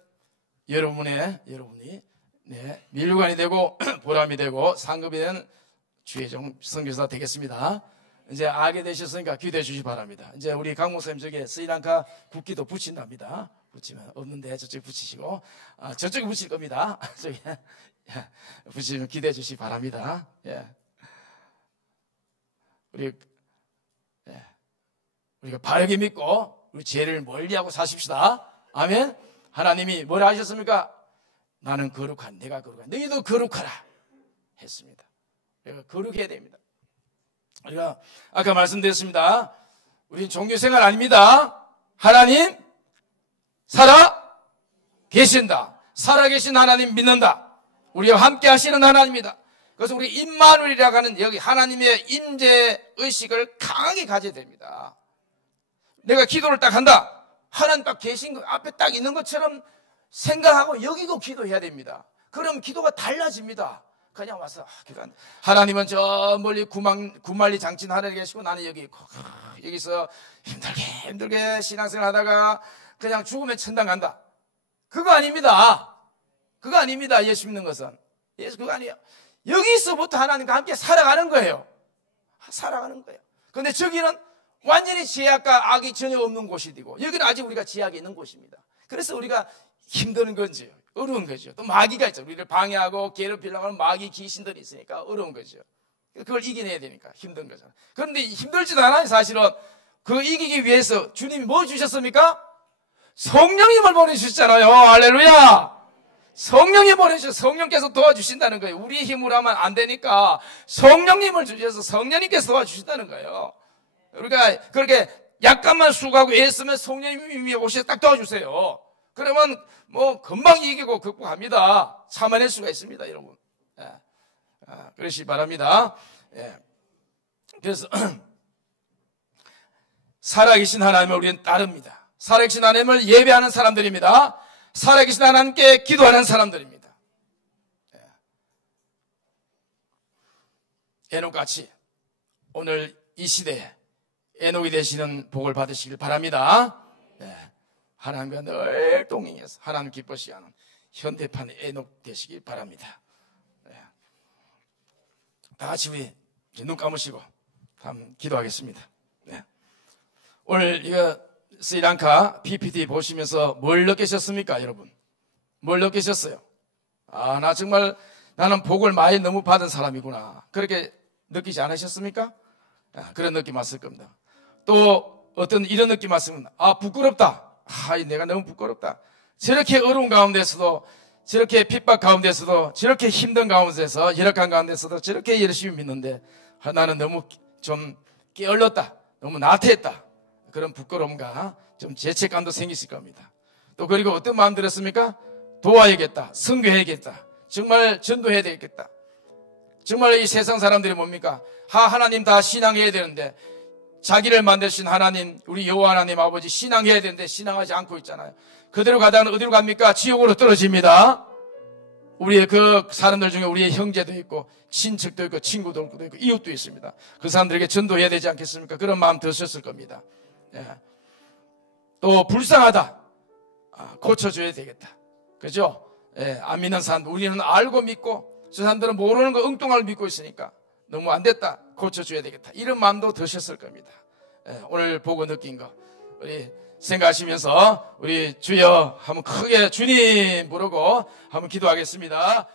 여러분이 밀류관이 되고 보람이 되고 상급이 되는 주의 종 선교사 되겠습니다. 이제 알게 되셨으니까 기도해 주시기 바랍니다. 이제 우리 강 목사님 저기 스리랑카 국기도 붙인답니다. 붙이면 없는데 저쪽에 붙이시고 저쪽에 붙일 겁니다. 저기 붙이면 기대해 주시기 바랍니다. 예. 우리가 바르게 믿고 우리 죄를 멀리하고 사십시다. 아멘. 하나님이 뭐라 하셨습니까? 나는 거룩한 내가 거룩한 너희도 거룩하라 했습니다. 우리가 거룩해야 됩니다. 우리가 아까 말씀드렸습니다. 우리는 종교생활 아닙니다. 하나님 살아 계신다. 살아계신 하나님 믿는다. 우리와 함께 하시는 하나님입니다. 그래서 우리 임마누엘이라고 하는 여기 하나님의 임재 의식을 강하게 가져야 됩니다. 내가 기도를 딱 한다. 하나님 딱 계신 거 앞에 딱 있는 것처럼 생각하고 여기고 기도해야 됩니다. 그럼 기도가 달라집니다. 그냥 와서 기도한다. 하나님은 저 멀리 구만리 장친 하늘에 계시고 나는 여기 있고 여기서 힘들게 신앙생활 하다가 그냥 죽으면 천당 간다. 그거 아닙니다. 그거 아닙니다. 예수 믿는 것은. 예수 그거 아니에요. 여기서부터 하나님과 함께 살아가는 거예요. 살아가는 거예요. 그런데 저기는 완전히 죄악과 악이 전혀 없는 곳이 되고 여기는 아직 우리가 죄악이 있는 곳입니다. 그래서 우리가 힘든 건지요. 어려운 거죠. 또 마귀가 있죠. 우리를 방해하고 괴롭히려고 하는 마귀 귀신들이 있으니까 어려운 거죠. 그걸 이겨내야 되니까 힘든 거잖아요. 그런데 힘들지도 않아요. 사실은 그 이기기 위해서 주님이 뭐 주셨습니까? 성령님을 보내주셨잖아요. 할렐루야. 성령이 보내주셔서 성령께서 도와주신다는 거예요. 우리 힘으로 하면 안 되니까 성령님을 주셔서 성령님께서 도와주신다는 거예요. 우리가 그렇게 약간만 수고하고 애쓰면 성령님이 오셔서 딱 도와주세요. 그러면 뭐 금방 이기고 극복합니다. 참아낼 수가 있습니다, 여러분. 그러시기 바랍니다. 그래서 살아계신 하나님을 우리는 따릅니다. 살아계신 하나님을 예배하는 사람들입니다. 살아계신 하나님께 기도하는 사람들입니다. 에녹같이 오늘 이 시대에 에녹이 되시는 복을 받으시길 바랍니다. 하나님과 늘 동행해서 하나님 기뻐하시게 하는 현대판 에녹 되시길 바랍니다. 다 같이 우리 눈 감으시고 한번 기도하겠습니다. 오늘 이거 스리랑카 PPT 보시면서 뭘 느끼셨습니까, 여러분? 뭘 느끼셨어요? 나 정말 나는 복을 많이 너무 받은 사람이구나. 그렇게 느끼지 않으셨습니까? 그런 느낌 왔을 겁니다. 또 어떤 이런 느낌 왔으면 부끄럽다. 내가 너무 부끄럽다. 저렇게 어려운 가운데서도 저렇게 핍박 가운데서도 저렇게 힘든 가운데서 열악한 가운데서도 저렇게 열심히 믿는데 나는 너무 좀 게을렀다. 너무 나태했다. 그런 부끄러움과 좀 죄책감도 생기실 겁니다. 또 그리고 어떤 마음 들었습니까? 도와야겠다. 선교해야겠다. 정말 전도해야 되겠다. 정말 이 세상 사람들이 뭡니까? 하나님 다 신앙해야 되는데 자기를 만드신 하나님, 우리 여호와 하나님 아버지 신앙해야 되는데 신앙하지 않고 있잖아요. 그대로 가다가 어디로 갑니까? 지옥으로 떨어집니다. 우리의 그 사람들 중에 우리의 형제도 있고 친척도 있고 친구도 있고 이웃도 있습니다. 그 사람들에게 전도해야 되지 않겠습니까? 그런 마음 드셨을 겁니다. 또 불쌍하다. 고쳐줘야 되겠다. 그죠? 안 믿는 사람들 우리는 알고 믿고 저 사람들은 모르는 거 엉뚱한 걸 믿고 있으니까 너무 안 됐다. 고쳐줘야 되겠다. 이런 마음도 드셨을 겁니다. 오늘 보고 느낀 거 우리 생각하시면서 우리 주여 한번 크게 주님 부르고 한번 기도하겠습니다.